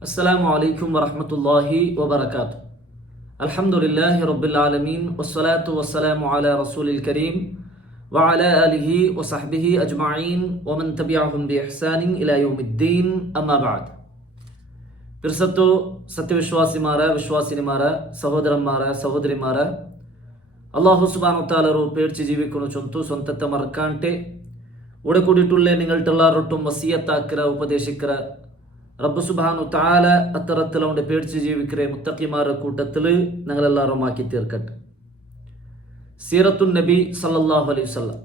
السلام عليكم ورحمة الله وبركاته. الحمد لله رب العالمين والصلاة والسلام على رسول الكريم وعلى آله وصحبه أجمعين ومن تبعهم بإحسان إلى يوم الدين أما بعد. പിർസത്തു സത്യവിശ്വാസിമാരെ വിശ്വാസിനിമാരെ സഹോദരന്മാരെ സഹോദരിമാരെ അള്ളാഹു സുബ്ഹാനഹു വതആലರು പേടിച്ച് ജീവിക്കുന്നു ചൊಂತು ಸ್ವಂತത്തെ മറക്കാണ്ടെ ഇവിടെ കൂടിയിട്ടുള്ള നിങ്ങൾക്കെല്ലാവരോട്ടും വസിയത്താക്കിற ഉപദേശിக்கிற റബ്ബ് സുബ്ഹാനഹു വതആല അത്തരത്തിൽ അവന്റെ പേടിച്ച് ജീവിക്കിற മുത്തഖിമാരുടെ കൂട്ടത്തിൽ ഞങ്ങളെല്ലാവരും ആക്കി തീർക്കട്ടെ. സീറത്തുൻ നബി സല്ലല്ലാഹു അലൈഹി വസല്ലം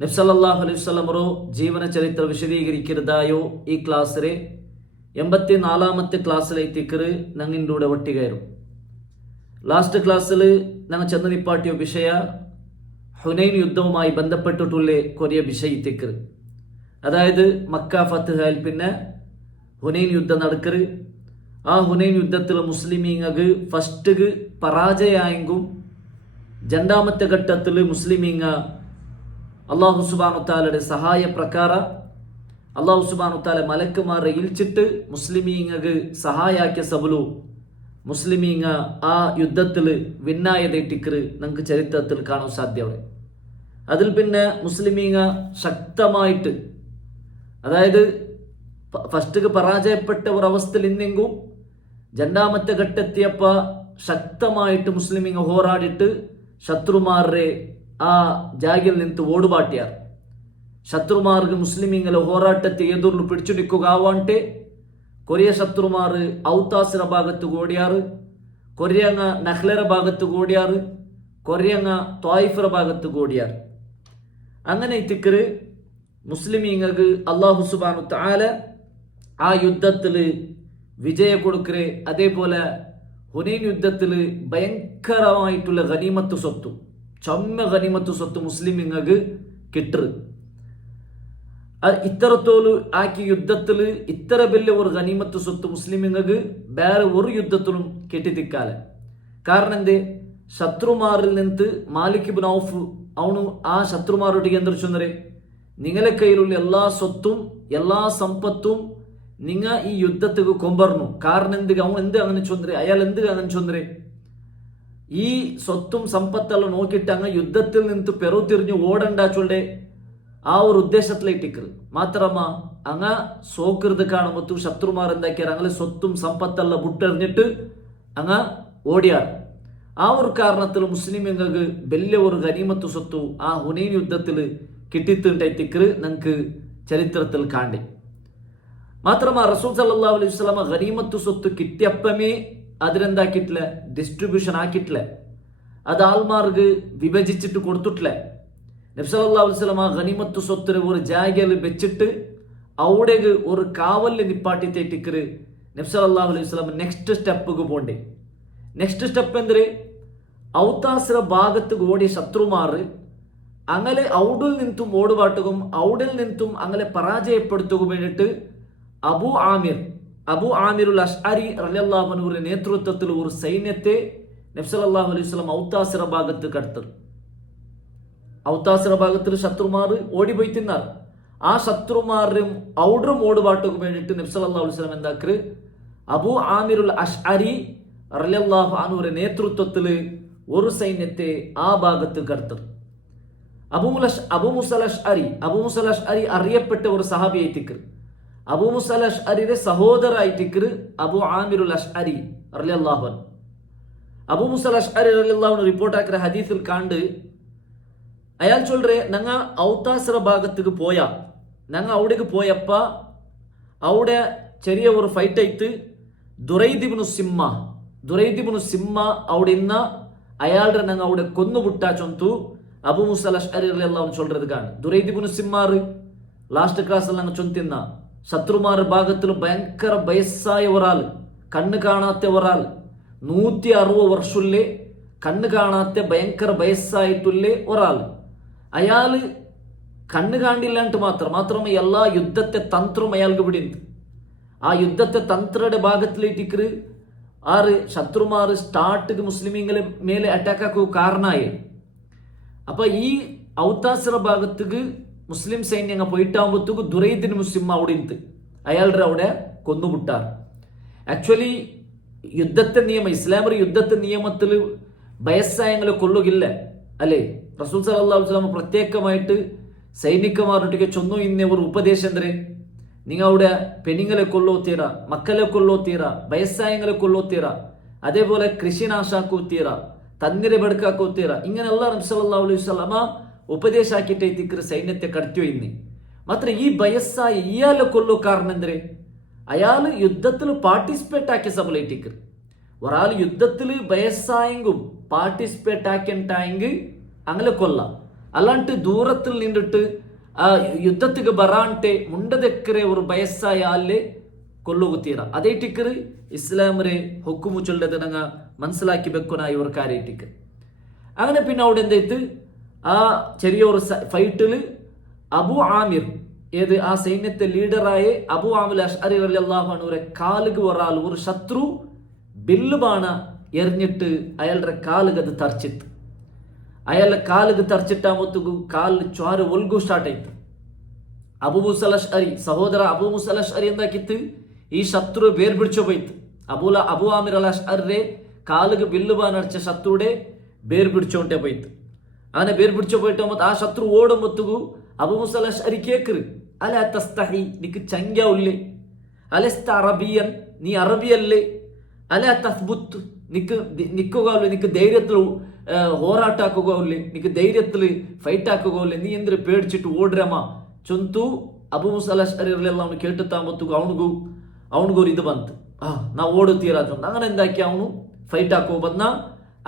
നബി സല്ലല്ലാഹു അലൈഹി വസല്ലം ಅವರು ಜೀವನ ಚರಿತ್ರ വിശദീകരിക്കുന്നതായോ ഈ ക്ലാസ്സിലെ 84ാമത്തെ ക്ലാസ്സിലെത്തിക്കറ് ഞങ്ങളുടെ കൂടെ ഒട്ടികയറും. ലാസ്റ്റ് ക്ലാസ്സിൽ ഞങ്ങൾ ചെന്ന് നിപ്പാട്ടിയ വിഷയ ഹുനൈൻ യുദ്ധവുമായി ബന്ധപ്പെട്ടിട്ടുള്ള കൊറിയ വിഷയത്തിക്കറ്, അതായത് മക്ക ഫത്ത്ഹാൽ പിന്നെ ഹുനൈൻ യുദ്ധം നടക്കറ്. ആ ഹുനൈൻ യുദ്ധത്തിൽ മുസ്ലിമീങ്ങക്ക് ഫസ്റ്റ് പരാജയായെങ്കും രണ്ടാമത്തെ ഘട്ടത്തിൽ മുസ്ലിമീങ്ങ അള്ളാഹു സുബ്ഹാനഹു വതആലയുടെ സഹായ പ്രಕಾರ അള്ളാഹു സുബ്ഹാനഹു വതആല മലക്കുമാരെ ഇൽച്ചിട്ട് മുസ്ലിമീങ്ങക്ക് സഹായാക്കിയ സബലു മുസ്ലിമീങ്ങ ആ യുദ്ധത്തിൽ വിന്നായതേറ്റിക്കറ് നമുക്ക് ചരിത്രത്തിൽ കാണാൻ സാധ്യമാണ്. അതിൽ പിന്നെ മുസ്ലിമീങ്ങ ശക്തമായിട്ട്, അതായത് ഫസ്റ്റ് പരാജയപ്പെട്ട ഒരവസ്ഥയിൽ ഇന്നെങ്കും രണ്ടാമത്തെ ഘട്ടെത്തിയപ്പ ശക്തമായിട്ട് മുസ്ലിമീങ്ങ ಹೋರಾಡಿട്ട് ശത്രുമാരെ ആ ജാഗിൽ നിന്ന് ഓടുപാട്ടിയാർ. ശത്രുമാർക്ക് മുസ്ലിമീങ്ങളെ ಹೋರಾಟത്തെ എതിർന്നു പിടിച്ചു നിൽക്കുകയാവാണ്ടെ കൊറിയ ശത്രുമാർ ഔത്താസിര ഭാഗത്ത് ഓടിയാറ്, കൊറിയങ്ങ നഹ്ലര ഭാഗത്ത് ഓടിയാറ്, കൊറിയങ്ങ ത്വായിഫിറ ഭാഗത്ത് ഓടിയാറ്. അങ്ങനെ ഇത്തിക്കറ് മുസ്ലിമീങ്ങൾക്ക് അള്ളാഹു സുബ്ഹാനഹു വതആല ആ യുദ്ധത്തിൽ വിജയ കൊടുക്കരെ. അതേപോലെ ഹുനൈൻ യുദ്ധത്തിൽ ഭയങ്കരമായിട്ടുള്ള ഗനീമത്ത് സ്വത്ത്, ചമ്മ ഗനീമത്ത് സ്വത്ത് മുസ്ലിമീങ്ങൾക്ക് കിട്ടറ്. ഇത്തരത്തോല് ആക്കി യുദ്ധത്തിൽ ഇത്ര വലിയ ഒരു ഗനീമത്ത് സ്വത്ത് മുസ്ലിമീങ്ങൾക്ക് വേറെ ഒരു യുദ്ധത്തിലും കെട്ടിത്തിക്കാല. കാരണം എന്തേ, ശത്രുമാരിൽ നിന്ന് മാലിക് ഇബ്നു ഔഫ് അവನು ആ ശത്രുമാരൊട്ടിಗೆ എന്തൊരു ചൊന്നരെ, നിങ്ങളെ കയ്യിലുള്ള എല്ലാ സ്വത്തും എല്ലാ സമ്പത്തും നിങ്ങ ഈ യുദ്ധത്തിക്ക് കൊമ്പറന്നു. കാരണം എന്ത് അവൻ എന്ത് അങ്ങനെ ചൊന്നരെ, അയാൾ എന്ത് അങ്ങനെ ചൊന്നരെ, ഈ സ്വത്തും സമ്പത്തെല്ലാം നോക്കിയിട്ട് അങ്ങ് യുദ്ധത്തിൽ നിന്ന് പെറു തിരിഞ്ഞു ഓടണ്ടാച്ചുള്ള ആ ഒരു ഉദ്ദേശത്തിലേറ്റിക്കറ്. മാത്രമ അങ്ങ സോക്കൃത് കാണുമ്പത്തു ശത്രുമാർ എന്താക്കിയാർ, അങ്ങനെ സ്വത്തും സമ്പത്തെല്ലാം വിട്ടെറിഞ്ഞിട്ട് അങ്ങ ഓടിയാർ. ആ ഒരു കാരണത്തിൽ മുസ്ലിമീങ്ങൾക്ക് വലിയ ഒരു ഗനീമത്ത് സ്വത്തു ആ ഹുനൈൻ യുദ്ധത്തിൽ കിട്ടിത്തിണ്ടായിത്തിക്കറ് നമുക്ക് ചരിത്രത്തിൽ കാണ്ടി. മാത്രമ റസൂൽ സല്ലല്ലാഹു അലൈഹി വസല്ലം ഗനീമത്ത് സ്വത്ത് കിട്ടിയപ്പമേ അതിലെന്താക്കിയിട്ടില്ല, ഡിസ്ട്രിബ്യൂഷൻ ആക്കിയിട്ടില്ല, അത് ആൾമാർക്ക് വിഭജിച്ചിട്ട് കൊടുത്തിട്ടില്ല. നബി സല്ലല്ലാഹു അലൈഹി വസല്ലം ആ ഗനീമത്ത് സ്വത്തിന് ഒരു ജാഗയിൽ വെച്ചിട്ട് അവിടെ ഒരു കാവലിൽ നിപ്പാട്ടി തേറ്റിക്കറ്. നബി സല്ലല്ലാഹു അലൈഹി വസല്ലം നെക്സ്റ്റ് സ്റ്റെപ്പ് പോണ്ടേ. നെക്സ്റ്റ് സ്റ്റെപ്പ് എന്തൊരു, ഔത്താസിര ഭാഗത്ത് ഓടിയ ശത്രുമാർ അങ്ങനെ ഔഡിൽ നിന്നും ഓടുപാട്ടുകയും ഔഡിൽ നിന്നും അങ്ങനെ പരാജയപ്പെടുത്തുകയും വേണ്ടിയിട്ട് അബു ആമിറുൽ അഷ്അരി റളിയല്ലാഹു അൻഹുവിന്റെ നേതൃത്വത്തിൽ ഒരു സൈന്യത്തെ നബി സല്ലല്ലാഹു അലൈഹി വസല്ലം ഔത്താസിര ഭാഗത്ത് കടത്തർ. ഔത്താസിര ഭാഗത്തിൽ ശത്രുമാർ ഓടിപ്പോയി തിന്നാർ. ആ ശത്രുമാരും ഔഡറും ഓടുപാട്ടുകയും വേണ്ടിയിട്ട് നബി സല്ലല്ലാഹു അലൈഹി വസല്ലം എന്താക്കറ്, അബു ആമിറുൽ അഷ്അരി റളിയല്ലാഹു അൻഹുവിന്റെ നേതൃത്വത്തിൽ ഒരു സൈന്യത്തെ ആ ഭാഗത്ത് കടത്തർ. അബൂ മുസ അൽ അശ്അരി അറിയപ്പെട്ട ഒരു സഹാബിയായിട്ടിക്കർ. അബൂ മുസ അൽ അശ്അരിയുടെ സഹോദരായിട്ടിക്കർ അബു ആമിറുൽ അഷ്അരി റളിയല്ലാഹു അൻഹു. അബൂ മുസ അൽ അശ്അരി റളിയല്ലാഹു അൻഹു റിപ്പോർട്ട് ആക്കിയ ഹദീസിൽ കണ്ട് അയാൾ ചൊല്ലേ, ഞങ്ങ ഔത്താസിറ ഭാഗത്തേക്ക് ഞങ്ങ അവിടേക്ക് പോയപ്പ അവിടെ ചെറിയ ഒരു ഫൈറ്റ് ആയിട്ട് ദുറൈദ് ഇബ്നു സിമ്മ അവിടെ ഇന്ന അയാളുടെ ഞങ്ങ അവിടെ കൊന്നുപുട്ടാ ചൊന്തു അബൂ മുസ അൽ അശ്അരി റളിയല്ലാഹു അൻഹു ചൊല്றது കാണും. ദുറൈദ് ഇബ്നു സിമ്മാർ ലാസ്റ്റ് ക്ലാസ്സിൽ ഞങ്ങൾ ചൊന്തിന്ന ശത്രുമാർ ഭാഗത്തിൽ ഭയങ്കര വയസ്സായ ഒരാൾ, കണ്ണ് കാണാത്ത ഒരാൾ, 160 വർഷമുള്ള കണ്ണ് കാണാത്ത ഭയങ്കര വയസ്സായിട്ടുള്ള ഒരാൾ. അയാള് കണ്ണ് കാണില്ലാണ്ട് മാത്രമേ എല്ലാ യുദ്ധത്തെ തന്ത്രവും അയാൾക്ക് പിടിയുണ്ട്. ആ യുദ്ധത്തെ തന്ത്രയുടെ ഭാഗത്തിലേറ്റിക്കറ് ആറ് ശത്രുമാർ സ്റ്റാർട്ട് മുസ്ലിമീങ്ങളെ മേലെ അറ്റാക്ക് ആക്കുക കാരണമായി. അപ്പൊ ഈ ഔത്താസിറ ഭാഗത്തേക്ക് മുസ്ലിം സൈന്യങ്ങൾ പോയിട്ടാകുമ്പോഴത്തേക്ക് ദുറൈദിന് മുസ്ലിം അവിടെ ഉണ്ട്, അയാളുടെ അവിടെ കൊന്നുപുട്ടാർ. ആക്ച്വലി യുദ്ധത്തെ നിയമം ഇസ്ലാമിക യുദ്ധത്തെ നിയമത്തിൽ വയസ്സായങ്ങളെ കൊല്ലുകില്ല അല്ലേ? റസൂൽ സല്ലല്ലാഹു അലൈഹി വസല്ലം പ്രത്യേകമായിട്ട് സൈനികമാരൊട്ടിಗೆ ചൊന്നു ഇന്നവർ ഉപദേശം എന്തരെ, നിങ്ങളുടെ പെണ്ണുങ്ങളെ കൊല്ലോത്തീര, മക്കളെ കൊല്ലോത്തീര, വയസ്സായങ്ങളെ കൊല്ലോത്തീര, അതേപോലെ കൃഷി നാശാക്കൂത്തീര, തന്നിരെ ബെടുക്കാക്കൂത്തീര, ഇങ്ങനെയുള്ള നബി സല്ലല്ലാഹു അലൈഹി വസല്ലമ ഉപദേശാക്കിയിട്ട് സൈന്യത്തെ കടത്തി ഇന്ന് മാത്ര ഈ വയസ്സായ ഇയാളെ കൊല്ലു കാരണം എന്തരെ, അയാള് യുദ്ധത്തിൽ പാർട്ടിസിപ്പേറ്റ് ആക്കിയ സബലൈറ്റിക്കർ. ഒരാൾ യുദ്ധത്തിൽ വയസ്സായെങ്കും പാർട്ടിസിപ്പേറ്റ് ആക്കിണ്ടായെങ്കിൽ അങ്ങനെ കൊല്ലാം. അല്ലാണ്ട് ദൂരത്തിൽ നിന്നിട്ട് ആ യുദ്ധത്തിക്ക് ബറാണ്ടെ മുണ്ടതെക്കരെ ഒരു വയസ്സായ ആളിലെ കൊല്ലുകുത്തീര. അതേ ಟಿಕ್ಕರ್ ഇസ്ലാമരെ ഹുക്കുമു ചൊല്ലതനങ്ങ മനസ്സിലാക്കി വെക്കുനായി ഒരു കാര്യം ಟಿಕ್ಕರ್. അങ്ങനെ പിന്നെ അവിടെ എന്തായിട്ട് ആ ചെറിയൊരു ഫൈറ്റില് അബു ആമിർ ഏത് ആ സൈന്യത്തെ ലീഡറായ അബു ആമിർ അഷ്അരി റളിയല്ലാഹു അൻഹുരെ കാലുക്ക് ഒരാൾ ഒരു ശത്രു ബില്ലുബാണ എറിഞ്ഞിട്ട് അയാളുടെ കാലുക്ക് അത് തറച്ചിತ್ತು. അയാളുടെ കാലുക്ക് തറച്ചിട്ടാകുമ്പോഴത്തേക്ക് കാലിൽ ചോര ഒൽഗു സ്റ്റാർಟ್ ആಯ್ತು. അബു മൂസ അഷ്അരി സഹോദര അബു മൂസ അഷ്അരി എന്താക്കിತ್ತು, ഈ ശത്രു ಬೇರ್ಬಿಡ್ಚೋ പോಯ್ತು. അബു ആമിർ അഷ്അരി കാലുക്ക് ബില്ലുബാൻ അടിച്ച ശത്രുടെ ಬೇರ್ಬಿಡ್ಚೋಂಟೆ പോಯ್ತು. അങ്ങനെ ಬೇರ್ಬಿಡ್ಚോ പോയിട്ട് ആ ശത്രു ഓടുമ്പോഴത്തേക്ക് അബു മൂസ അഷ്അരി കേക്കറ്, അല തസ്തഹി, നിക്ക് ചങ്കാവില്ലേ, അലസ്ത അറബിയൻ, നീ അറബിയല്ലേ, അല തസ്ബുത്ത്, നിൽക്കുകയല്ലേ, നിക്ക് ധൈര്യത്തിൽ ಹೋರಾಟಾക്കുകയല്ലേ, നിക്ക് ധൈര്യത്തിൽ ഫൈറ്റ് ആക്കുകയല്ലേ, നീ എന്തിനു പേടിച്ചിട്ട് ഓടുരമ ചൊന്തു ಅಬು ಮೂಸ ಅಶ್ಅರಿ ಅವನು ಕೇಳುತ್ತಾಂಬತ್ತು ಅವನಿಗೂ ಇದು ಬಂತು, ನಾ ಓಡುತ್ತೀರಾ ಅಂತ. അങ്ങനെ എന്താക്കി അവನು ഫൈറ്റ് ആക്കോ ಬಂದ.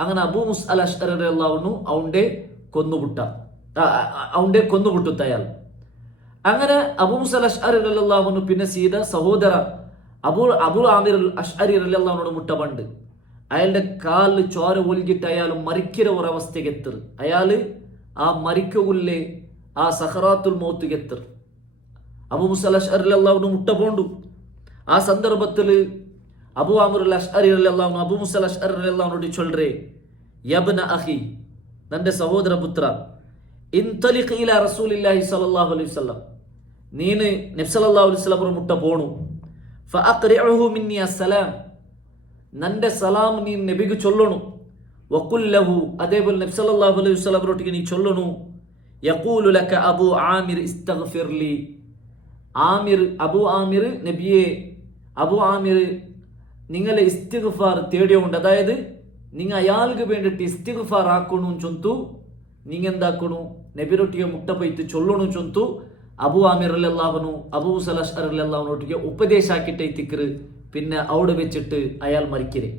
അങ്ങനെ അബു മൂസ അശ്അരി അവನು അവന്റെ കൊന്നുപുട്ടുത്ത അയാൾ. അങ്ങനെ അബു മൂസ അശ്അരി അവನು പിന്നെ സീത സഹോദര അബു ആമിർ അഷ്അരി അവനോട് മുട്ട പണ്ട് അയാളുടെ കാലിൽ ചോര ഒലികിട്ട് അയാൾ മരിക്കിற ഒരു അവസ്ഥയ്ക്ക് എത്തർ. അയാള് ആ മരിക്കുല്ലേ ആ സഹറാത്തുൽ മൗത്ത് എത്തർ. അബു മൂസ അശ്അരി അവന് മുട്ട പോണ്ടു. ആ സന്ദർഭത്തിൽ അബു ആമിർ അഷ്അരി അബു മൂസ അശ്അരി അവനോട് ചൊല്ലേ, യബ്ന അഖി, നന്റെ സഹോദര പുത്ര, ഇൻതലിഖ് ഇലാ റസൂലില്ലാഹി സ്വല്ലല്ലാഹു അലൈഹി വസല്ലം, നീന് നബി സല്ലല്ലാഹു അലൈഹി വസല്ലം മുട്ട പോണു. ഫഅഖ്രിഉഹു മിന്നി അസ്സലാം, നന്റെ സലാം നീ നബിക്ക് ചൊല്ലണു. വഖുൽ ലഹു, അതേപോലെ നബി സല്ലല്ലാഹു അലൈഹി വസല്ലം നീ ചൊല്ലണു, യഖൂലു ലക അബു ആമിർ ഇസ്തഗ്ഫിർ ലി, അബു ആമിർ നബിയെ, അബു ആമിർ നിങ്ങളെ ഇസ്തിഗ്ഫാർ തേടിയുണ്ട്, അതായത് നിങ്ങൾ അയാൾക്ക് വേണ്ടിയിട്ട് ഇസ്തിഗ്ഫാർ ആക്കണു ചൊന്തു, നിങ്ങൾ എന്താക്കണു നബിരൊട്ടിಗೆ മുട്ട പോയിട്ട് ചൊല്ലണു ചൊന്തു അബു ആമിർ റളിയല്ലാഹു അബു മൂസ അശ്അരി റളിയല്ലാഹുവിനൊട്ടിಗೆ ഉപദേശ ആക്കിയിട്ട് പിന്നെ അവിടെ വെച്ചിട്ട് അയാൾ മരിക്കരെ.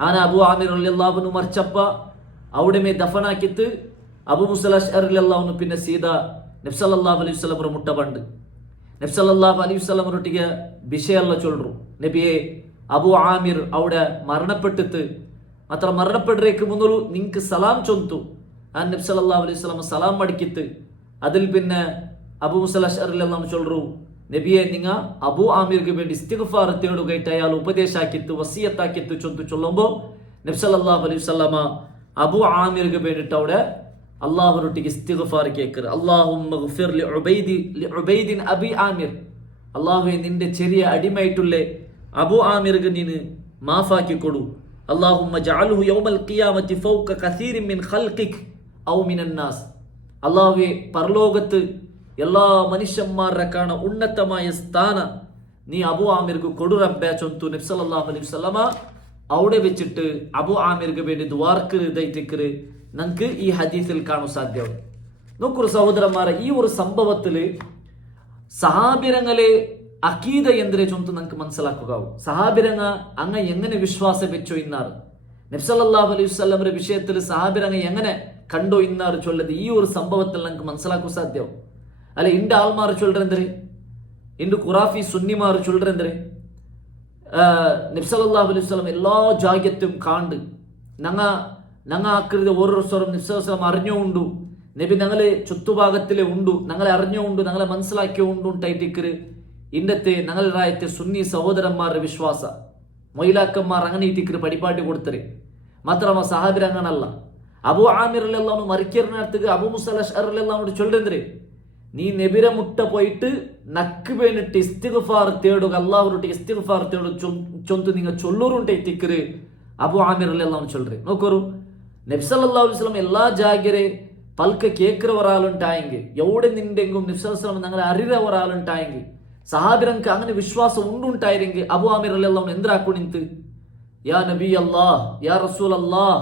അങ്ങനെ അബു ആമിർ റളിയല്ലാഹു മരിച്ചപ്പ അവിടെ മേ ദഫനാക്കിത്ത് അബു മൂസ അശ്അരി റളിയല്ലാഹു പിന്നെ സീത നബി സല്ലല്ലാഹു അലൈഹി വസല്ലം മുട്ട പണ്ട് നബി സല്ലല്ലാഹു അലൈഹി വസല്ലമനൊട്ടിಗೆ വിഷയല്ല ചൊല്ലു, നബിയെ അബു ആമിർ അവിടെ മരണപ്പെട്ടിട്ട് മാത്ര മരണപ്പെടുന്നേക്ക് മുന്നോളു നിങ്ങൾക്ക് സലാം ചൊന്തു. ആ നബി സല്ലല്ലാഹു അലൈഹി വസല്ലം സലാം മടക്കിത്ത് അതിൽ പിന്നെ അബു മൂസ അശ്അരി റളിയല്ലാഹു ചൊല്ലു, നബിയെ നിങ്ങ അബു ആമിർക്ക് വേണ്ടി ഇസ്തിഗ്ഫാർ തേടുകയിട്ട് അയാൾ ഉപദേശാക്കിത്ത് വസിയത്താക്കിത്ത് ചൊല്ലുമ്പോൾ നബി സല്ലല്ലാഹു അലൈഹി വസല്ലമ അബു ആമിർക്ക് വേണ്ടിയിട്ട് അവിടെ അല്ലാഹുവിനൊട്ടിಗೆ ഇസ്തിഗ്ഫാർ കേൾക്കറ്. അല്ലാഹുമ്മ ഗ്ഫിർ ലിഉബൈദിൻ അബി ആമിർ, അല്ലാഹുവേ നിന്റെ ചെറിയ അടിമയായിട്ടുള്ള അബു ആമിർക്ക് നീന് മാഫാക്കി കൊടു. അല്ലാഹുമ്മ ജഅൽഹു യൗമൽ ഖിയാമത്തി ഫൗക കസീരിൻ മിൻ ഖൽഖിക് ഔ മിനൻ നാസ്, അല്ലാഹുവേ പരലോകത്ത് എല്ലാ മനുഷ്യന്മാരുടെ കാണ ഉന്നതമായ സ്ഥാന നീ അബു ആമിർക്ക് കൊടു റബ്ബേ ചൊന്തു നബി സല്ലല്ലാഹു അലൈഹി വസല്ലമ അവിടെ വെച്ചിട്ട് അബു ആമിർക്ക് വേണ്ടി ദുആർക്കറ് ദൈതിക്കറ് നമുക്ക് ഈ ഹദീസിൽ കാണാൻ സാധ്യമാണ്. നോക്കൂ സഹോദരന്മാരെ, ഈ ഒരു സംഭവത്തില് സഹാബിരങ്ങളെ അക്കീദ എന്തിനെ ചൊന്ത് നമുക്ക് മനസ്സിലാക്കുകയാവും. സഹാബിരങ്ങ അങ്ങ് എങ്ങനെ വിശ്വാസം വെച്ചോ ഇന്നാറ്, നബി സല്ലല്ലാഹു അലൈഹി വസല്ലമയുടെ വിഷയത്തിൽ സഹാബിരങ്ങ എങ്ങനെ കണ്ടോ ഇന്നാറ് ചൊല്ലത് ഈ ഒരു സംഭവത്തിൽ നമുക്ക് മനസ്സിലാക്കാൻ സാധ്യവും. അല്ലെ ഇന്റെ ആൾമാർ ചൊല്ലുറെന്തരെ, ഇന്റെ ഖുറാഫി സുന്നിമാർ ചൊല്ലുറെന്തരെ, നബി സല്ലല്ലാഹു അലൈഹി വസല്ലം എല്ലാ ജാഗ്യത്തും കാണ്ട് ഞങ്ങ ആക്കൃതി ഓരോ സ്വരം നബി സല്ലല്ലാഹു അലൈഹി വസല്ലം അറിഞ്ഞോ ഉണ്ടു, നബി ഞങ്ങളെ ചുറ്റുഭാഗത്തിലെ ഉണ്ടു, ഞങ്ങളെ അറിഞ്ഞോ ഉണ്ട്, ഞങ്ങളെ മനസ്സിലാക്കിയോ ഉണ്ടു ഉണ്ടായിട്ടിക്കറ് ഇന്നത്തെ ഞങ്ങളുടെ രാജ്യത്തെ സുന്നി സഹോദരന്മാരുടെ വിശ്വാസ മൊയിലാക്കന്മാർ അങ്ങനെ ഇട്ടിക്കറ് പടിപ്പാട്ടി കൊടുത്തരെ. മാത്രമ സഹാബിർ അങ്ങനല്ല. അബു ആമിർ റളിയല്ലാഹു മരിക്കുന്നതിനടുത്ത് അബു മൂസ അശ്അരി റളിയല്ലാഹു ചൊല്ലുന്നേ, നീ നബിരെ മുട്ട പോയിട്ട് നക്ക് വേണ്ടിട്ട് ഇസ്തിഗ്ഫാർ തേടുക, അള്ളാഹുരുടെ ഇസ്തിഗ്ഫാർ തേടു ചൊന്ത് നിങ്ങൾ ചൊല്ലൂറുണ്ടേ തിക്കറ് അബു ആമിർ എല്ലാം ചൊല്ലറ്. നോക്കൂ, നബി സല്ലല്ലാഹു അലൈഹി വസല്ലം എല്ലാ ജാഗരെ പൽക്ക കേക്കറ ഒരാളുണ്ടായെങ്കിൽ, എവിടെ നിണ്ടെങ്കും നബി സല്ലല്ലാഹു അലൈഹി വസല്ലം ഞങ്ങളെ അറിയ ഒരാളുണ്ടായെങ്കിൽ, സഹാബിരങ്ങൾക്ക് അങ്ങനെ വിശ്വാസം ഉണ്ടുണ്ടായിരുന്നെങ്കിൽ അബു ആമിർ എല്ലാം എന്തിനാക്കു നിന്ത്, യാ നബി അല്ലാഹ്, യാ റസൂൽ അല്ലാഹ്,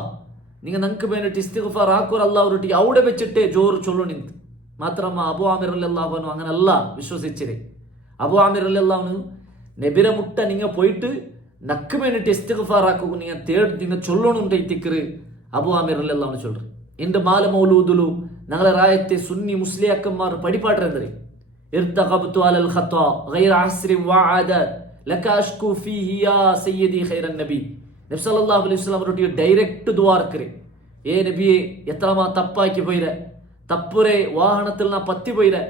നിങ്ങൾ ഞങ്ങൾക്ക് വേണ്ടിട്ട് ഇസ്തിഗ്ഫാർ ആക്കൂർ അള്ളാഹുരുടെ അവിടെ വെച്ചിട്ടേ ജോറ് ചൊല്ലു നിന്ത്. മാത്രമ അബു ആമിർ അല്ലാഹുനു അങ്ങനല്ല വിശ്വസിച്ചിരെ. അബു ആമിർ അല്ലാഹുനു നബിരെ മുട്ട നിങ്ങൾ പോയിട്ട് നക്ക് വേണ്ടിട്ട് ഇസ്തിഗ്ഫാർ ആക്കുക, നിങ്ങൾ ചൊല്ലണുണ്ട് തിക്കറ് അബു ആമിർ അല്ലാഹുനു ചൊല്ലു. എന്റെ മാല മൗലൂദുലു ഞങ്ങളെ റായത്തെ സുന്നി മുസ്ലിയാക്കന്മാർ പടിപ്പാട്ടെന്തറി, ഇർതഖബ്തു അലൽ ഖത്താ ഗൈറ അസ്രി വഅദ ലക അഷ്കു ഫീഹി യാ സയ്യിദി ഖൈറൻ നബി. നബി സല്ലല്ലാഹു അലൈഹി വസല്ലം റൊട്ടി ഡയറക്റ്റ് ദ്വാർക്കരെ, ഏ നബിയെ എത്രമാ തപ്പാക്കി പോയിരെ, തപ്പുരെ വാഹനത്തിൽ നാ പത്തി പോയിരെ,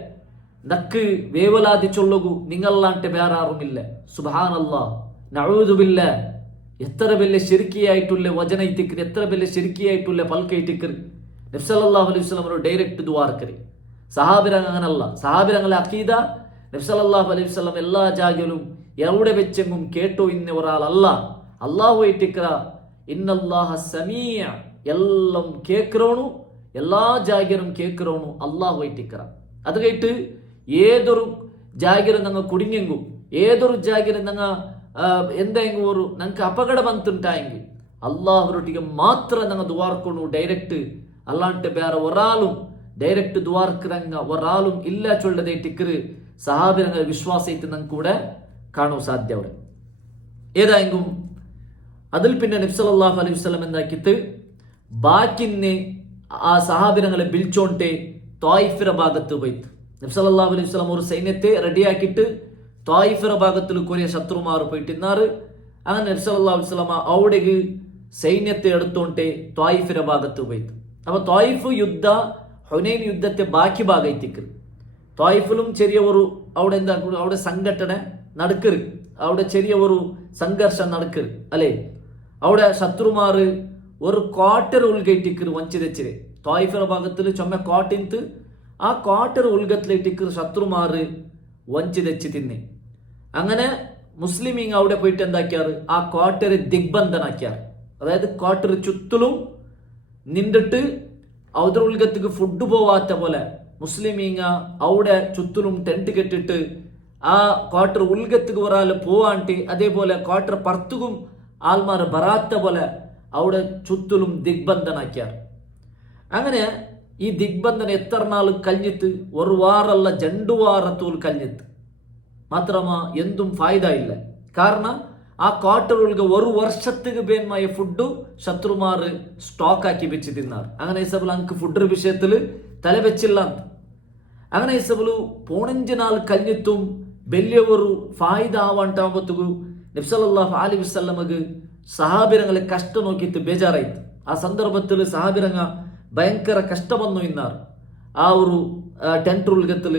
നക്ക് വേവലാതി ചൊല്ലുകു നിങ്ങളാണ്ട് വേറെ ആരുമില്ല. സുബ്ഹാനല്ലാഹ്, നഊദു ബില്ലാഹ്. എത്ര വലിയ ശിർക്കിയായിട്ടുള്ള വചനൈത്തിക്കർ, എത്ര വലിയ ശിർക്കിയായിട്ടുള്ള പൽക്കൈത്തിക്കർ. നബി സല്ലല്ലാഹു അലൈഹി വസല്ലം ഡയറക്റ്റ് ദ്വാർക്കരെ. സഹാബിരങ്ങൾ അങ്ങനല്ല. സഹാബിരങ്ങളെ അഖീദ നബി സല്ലല്ലാഹു അലൈഹി വസല്ലം എല്ലാ ജാഗലും എവിടെ വെച്ചെങ്കും കേട്ടോ ഇന്ന ഒരാളല്ല. അള്ളാഹു ഏറ്റിക്കറ, ഇന്നല്ലാഹ സമീഅ, എല്ലാം കേക്കറോണു, എല്ലാ ജാഗരും കേക്കറോണു അള്ളാഹു ഏറ്റിക്കറ. അത് കേട്ട് ഏതൊരു ജാഗരം ഞങ്ങൾ കുടുങ്ങിയെങ്കും, ഏതൊരു ജാഗരം ഞങ്ങൾ എന്തെങ്കിലും ഒരു ഞങ്ങൾക്ക് അപകടം വന്നിട്ടുണ്ടായെങ്കിൽ അള്ളാഹുരൊട്ടിಗೆ മാത്ര ഞങ്ങൾ ദ്വാർക്കൊണ്ടു ഡയറക്റ്റ്. അല്ലാണ്ട് വേറെ ഒരാളും ഡയറക്റ്റ് ദ്വാർക്കിറങ്ങ ഒരാളും ഇല്ല ചൊല്ലതേ ടിക്കറ് സഹാബിരങ്ങൾ വിശ്വാസത്തെ ഞങ്ങൾക്ക് കൂടെ കാണാൻ സാധ്യ. അവിടെ ഏതായെങ്കും അതിൽ പിന്നെ നബി സല്ലല്ലാഹു അലൈഹി വസല്ലം എന്താക്കിത്ത് ബാക്കിന്നെ ആ സഹാബിരങ്ങളെ ബിൽച്ചോണ്ടെ ത്വായിഫിറ ഭാഗത്ത് പോയിട്ട് നബി സല്ലല്ലാഹു അലൈഹി വസല്ലം ഒരു സൈന്യത്തെ റെഡിയാക്കിയിട്ട് ത്വായിഫിറ ഭാഗത്തിൽ കുറേ ശത്രുമാർ പോയിട്ടിന്നാറ്. അങ്ങനെ നബി സല്ലല്ലാഹു അലൈഹി വസല്ലം അവിടേക്ക് സൈന്യത്തെ എടുത്തോണ്ടെ ത്വായിഫിറ ഭാഗത്ത് പോയിട്ട്. അപ്പൊ ത്വായിഫ് യുദ്ധ ഹുനൈൻ യുദ്ധത്തെ ബാക്കി ഭാഗത്തേക്ക് ത്വായിഫിലും ചെറിയ ഒരു അവിടെ എന്താ അവിടെ സംഘടന നടക്കരുത്, അവിടെ ചെറിയ ഒരു സംഘർഷം നടക്കരുത് അല്ലേ. അവിടെ ശത്രുമാർ ഒരു ക്വാർട്ടർ ഉൾഗൈറ്റിക്കർ വഞ്ചിതച്ചിരെ. ത്വായിഫിറ ഭാഗത്തിൽ ചൊമ്മ കോട്ടിന്ത് ആ ക്വാർട്ടർ ഉൾഗത്തിലേറ്റിക്കർ ശത്രുമാർ വഞ്ചിതച്ച് തിന്നെ. അങ്ങനെ മുസ്ലിമീങ് അവിടെ പോയിട്ട് എന്താക്കിയാറ്, ആ ക്വാർട്ടർ ദിഗ്ബന്ധനാക്കിയാറ്. അതായത് ക്വാർട്ടർ ചുറ്റിലും നിന്നിട്ട് അവരുടെ ഉൾഗത്തേക്ക് ഫുഡ് പോവാത്ത പോലെ മുസ്ലിമീങ്ങ അവിടെ ചുറ്റിലും ടെന്റ് കെട്ടിട്ട് ആ ക്വാർട്ടർ ഉൾഗത്തേക്ക് ഒരാൾ പോവാണ്ട്, അതേപോലെ ക്വാർട്ടർ പുറത്തുക്കും ആൾമാർ ബറാത്ത പോലെ അവിടെ ചുറ്റിലും ദിഗ്ബന്ധനാക്കിയാർ. അങ്ങനെ ഈ ദിഗ്ബന്ധന എത്ര നാൾ കഴിഞ്ഞിട്ട്, ഒരു വാറല്ല 2 വാരത്തോൾ കഴിഞ്ഞിട്ട്. മാത്രമാ എന്തും ഫായ്ദ ഇല്ല. കാരണം ആ ക്വാർട്ടർ ഉൾഗ ഒരു വർഷത്തേക്ക് ಬೇನ್മായ ഫുഡ് ശത്രുമാർ സ്റ്റോക്ക് ആക്കി വെച്ച് തിന്നാർ. അങ്ങനെ ഇസബിൽ അങ്ക് ഫുഡ് വിഷയത്തിൽ തല വെച്ചില്ല. അങ്ങനെ ഇസബിಲು 15 നാൾ കഴിഞ്ഞിട്ടും വലിയ ഒരു ഫായ്ദ ആവാണ്ടാകുമ്പോഴത്തേക്ക് നബി സല്ലല്ലാഹു അലൈഹി വസല്ലമക്ക് സഹാബിരങ്ങളെ കഷ്ട നോക്കിയിട്ട് ಬೇಜಾರಾಯ್ತು. ആ സന്ദർഭത്തിൽ സഹാബിരങ്ങ ഭയങ്കര കഷ്ടം വന്നു ഇന്നാർ. ആ ഒരു ടെന്റ് ഉൾഗത്തിൽ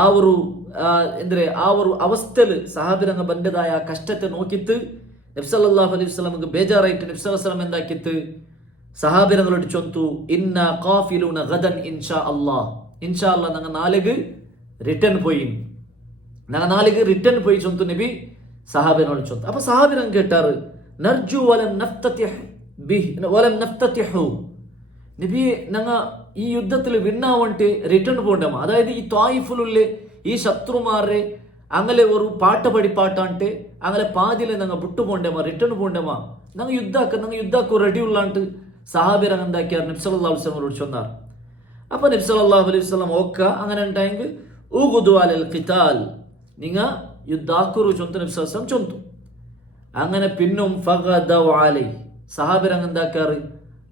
ആ ഒരു ആ ഒരു അവസ്ഥയിൽ സഹാബിരങ്ങ ಬಂದದಾയ ആ കഷ്ടത്തെ നോക്കിയിട്ട് നബി സല്ലല്ലാഹു അലൈഹി വസല്ലമക്ക് ಬೇಜಾರಾಯ್ತು. നബി സല്ലല്ലാഹു അലൈഹി വസല്ലം എന്താക്കിತ್ತು സഹാബിരങ്ങളോട് ചൊന്തു, ഇന്നാ ഖാഫിലൂന ഗദൻ ഇൻഷാ അല്ലാഹ്, ഇൻഷാ അല്ലാഹ് ഞങ്ങൾ നാളേക്ക് റിട്ടേൺ പോയി, ഞങ്ങൾ നാളേക്ക് റിട്ടേൺ പോയി ചൊന്തു നബി സഹാബിരങ്ങളോട് ചൊന്തു. അപ്പൊ സഹാബിരങ്ങ കേട്ടാറ്, നർജു വലം നഫ്തതിഹ് ബിഹി വലം നഫ്തതിഹു, നബി ഞങ്ങ ഈ യുദ്ധത്തിൽ വിന്നാവണ്ടെ റിട്ടേൺ പോണ്ടമ. അതായത് ഈ ത്വായിഫിലുള്ള ഈ ശത്രുമാരെ അങ്ങനെ ഒരു പാട്ട പടിപ്പാട്ടാണ്ട് അങ്ങനെ പാതിലെ ഞങ്ങൾ വിട്ടു പോണ്ടമ, റിട്ടേൺ പോണ്ടമ, ഞങ്ങൾ യുദ്ധാക്ക് റെഡി ഉള്ളാണ്ട് സഹാബിരങ്ങ എന്താക്കിയാർ നബി സല്ലല്ലാഹു അലൈഹി വസല്ലം ചൊന്നാർ. അപ്പൊ നബി സല്ലല്ലാഹു അലൈഹി വസല്ലം ഓക്ക അങ്ങനെ ഉണ്ടായെങ്കിൽ ഊഗുദു അലൽ ഖിതാൽ, നിങ്ങ യുദ്ധാക്കുറു ചൊന്തു നബി സല്ലല്ലാഹു അലൈഹി വസല്ലം ചൊന്തു. അങ്ങനെ പിന്നും ഫഗദൗ അലൈഹി, സഹാബിരങ്ങ എന്താക്കാറ്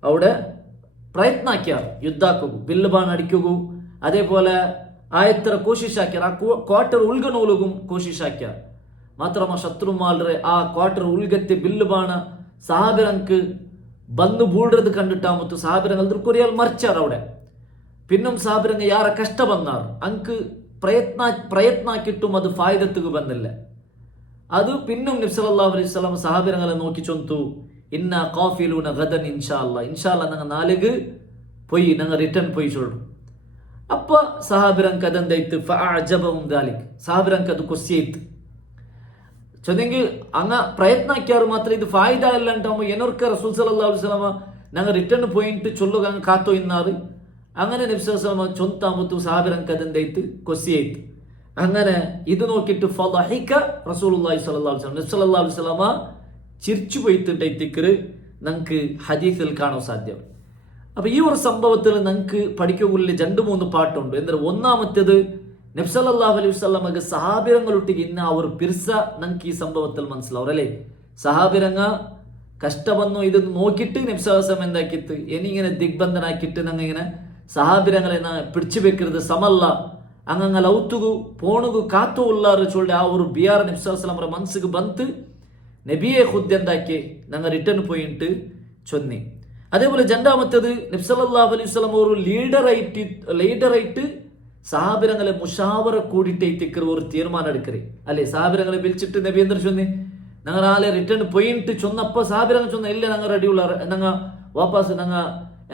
അവിടെ പ്രയത്നാക്കിയാർ യുദ്ധാക്കുക, ബില്ല് ബാൺ അടിക്കുക, അതേപോലെ ആയത്ര കോശിഷാക്കിയാർ, ആ ക്വാർട്ടർ ഉൾഗനൂലുകും കോശിഷാക്കിയാർ. മാത്രമ ശത്രുമാരുടെ ആ ക്വാർട്ടർ ഉൾഗത്തെ ബില്ല് ബാണ സഹാബിരങ്ങൾക്ക് ಬಂದು ಬೂಡ್ರದು ಕಂಡಿಟ್ಟ ಮತ್ತು ಸಹಾಬಿರಂಗಲ್ದ್ರ ಕೊರಿಯಲ್ ಮರ್ಚಾರ ಅವಡೆ ಪಿನ್ನಂ ಸಹಾಬಿರಂಗ ಯಾರ ಕಷ್ಟ ಬಂದಾರ ಅಂಕ್ ಪ್ರಯತ್ನ ಹಾಕಿಟ್ಟು ಅದು ಫಾಯ್ದತ್ತಿಗೂ ಬಂದಿಲ್ಲ. ಅದು ಪಿನ್ನಂ ನಬಿ ಸല്ലಲ್ಲಾಹು ಅಲೈಹಿ ವಸಲ್ಲಂ ಸಹಾಬಿರಂಗಲ നോക്കി ചൊന്തു, ഇന്ന ഖാഫിലൂന ഗദൻ ഇൻഷാ അല്ലാഹ്, ഇൻഷാ അല്ലാഹ് ഞങ്ങൾ നാളേക്ക് പോയി ഞങ്ങൾ റിട്ടേൺ പോയി ചൊല്ലും. ಅಪ್ಪ ಸಹಾಬಿರಂಕ ಅದಂದೈತು ಫಅಜಬಹುಂ ದಾಲಿಕ್ ಸಹಾಬಿರಂಕ ಅದು ಕೊಸ್ಸಿಯೈತು ചൊന്നെങ്കിൽ അങ്ങ പ്രയത്നാക്കിയാറ് മാത്രം ഇത് ഫായിദ അല്ല ഉണ്ടാവുമ്പോൾ എന്നൊക്കെ റസൂൽ സല്ലല്ലാഹു അലൈഹി വസല്ലമ ഞങ്ങൾ റിട്ടേൺ പോയിട്ട് ചൊല്ലുക അങ്ങ് കാത്തോ ഇന്നാറ് അങ്ങനെ നബി സല്ലല്ലാഹു അലൈഹി വസല്ലമ ചൊന്താമത്തു സഹാബിರಂಕ അതെന്തೈತು ಕೊಸ್ಸಿಯೈತು അങ്ങനെ ഇത് നോക്കിയിട്ട് ഫളഹിക റസൂലുള്ളാഹി സ്വല്ലല്ലാഹു അലൈഹി വസല്ലം നബി സല്ലല്ലാഹു അലൈഹി വസല്ലമ ചിരിച്ചു പോയിട്ടുണ്ടായിത്തിക്കറ് നമുക്ക് ഹദീസിൽ കാണാൻ സാധ്യം. അപ്പൊ ഈ ഒരു സംഭവത്തിൽ നമുക്ക് പഠിക്കുള്ളിൽ 2-3 പാട്ടുണ്ട്. എന്നാൽ ഒന്നാമത്തേത് നബി സല്ലല്ലാഹു അലൈഹി വസല്ലമക്ക് സഹാബിരങ്ങളൊಟ್ಟಿಗೆ ಇನ್ನ ಅವರು ಪಿರ್ಸ ನಂಗೆ ಈ ಸಂಭವത്തിൽ മനസ്സിലാവറല്ലേ സഹാബിരങ്ങ കഷ്ടവന്നു ഇത് നോക്കിയിട്ട് നബി സല്ലല്ലാഹു അലൈഹി വസല്ലം എന്താക്കിತ್ತು എന്നിങ്ങനെ ദിഗ്ബന്ധനാക്കിയിട്ട് ನಂಗೆ ഇങ്ങനെ സഹാബിരങ്ങളെ പിടിച്ചു വെക്കരുത് സമല്ല അങ്ങങ്ങൾ ಔತುಗು ಪೋಣುಗು ಕಾತು ಉಲ್ಲಾರು ಚೊಳ್ಳೆ ಆ ഒരു ಬಿಯಾರ ನಬಿ ಸಲ್ಲಲ್ಲಾಹು ಅಲೈಹಿ ವಸಲ್ಲಂ ಮನಸ್ಸಿಗೆ ಬಂತು നബിയെ ഖുദ് എന്താക്കി ഞങ്ങൾ റിട്ടേൺ പോയിട്ട് ചൊന്നി. അതേപോലെ രണ്ടാമത്തേത് നബി സല്ലല്ലാഹു അലൈഹി വസല്ലം ഒരു ലീഡറായിട്ട് സഹാബിരങ്ങളെ മുഷാവറ കൂടിയിട്ടേക്ക് ഒരു തീരുമാനം എടുക്കറേ അല്ലെ സഹാബിരങ്ങളെ വിളിച്ചിട്ട് നബി എന്താ ചൊന്നി ഞങ്ങൾ ആളെ റിട്ടേൺ പോയിട്ട് ചൊന്നപ്പ സഹാബിരങ്ങൾ ചൊന്ന ഇല്ല ഞങ്ങൾ റെഡിയുള്ള ഞങ്ങൾ വാപ്പസ് ഞങ്ങൾ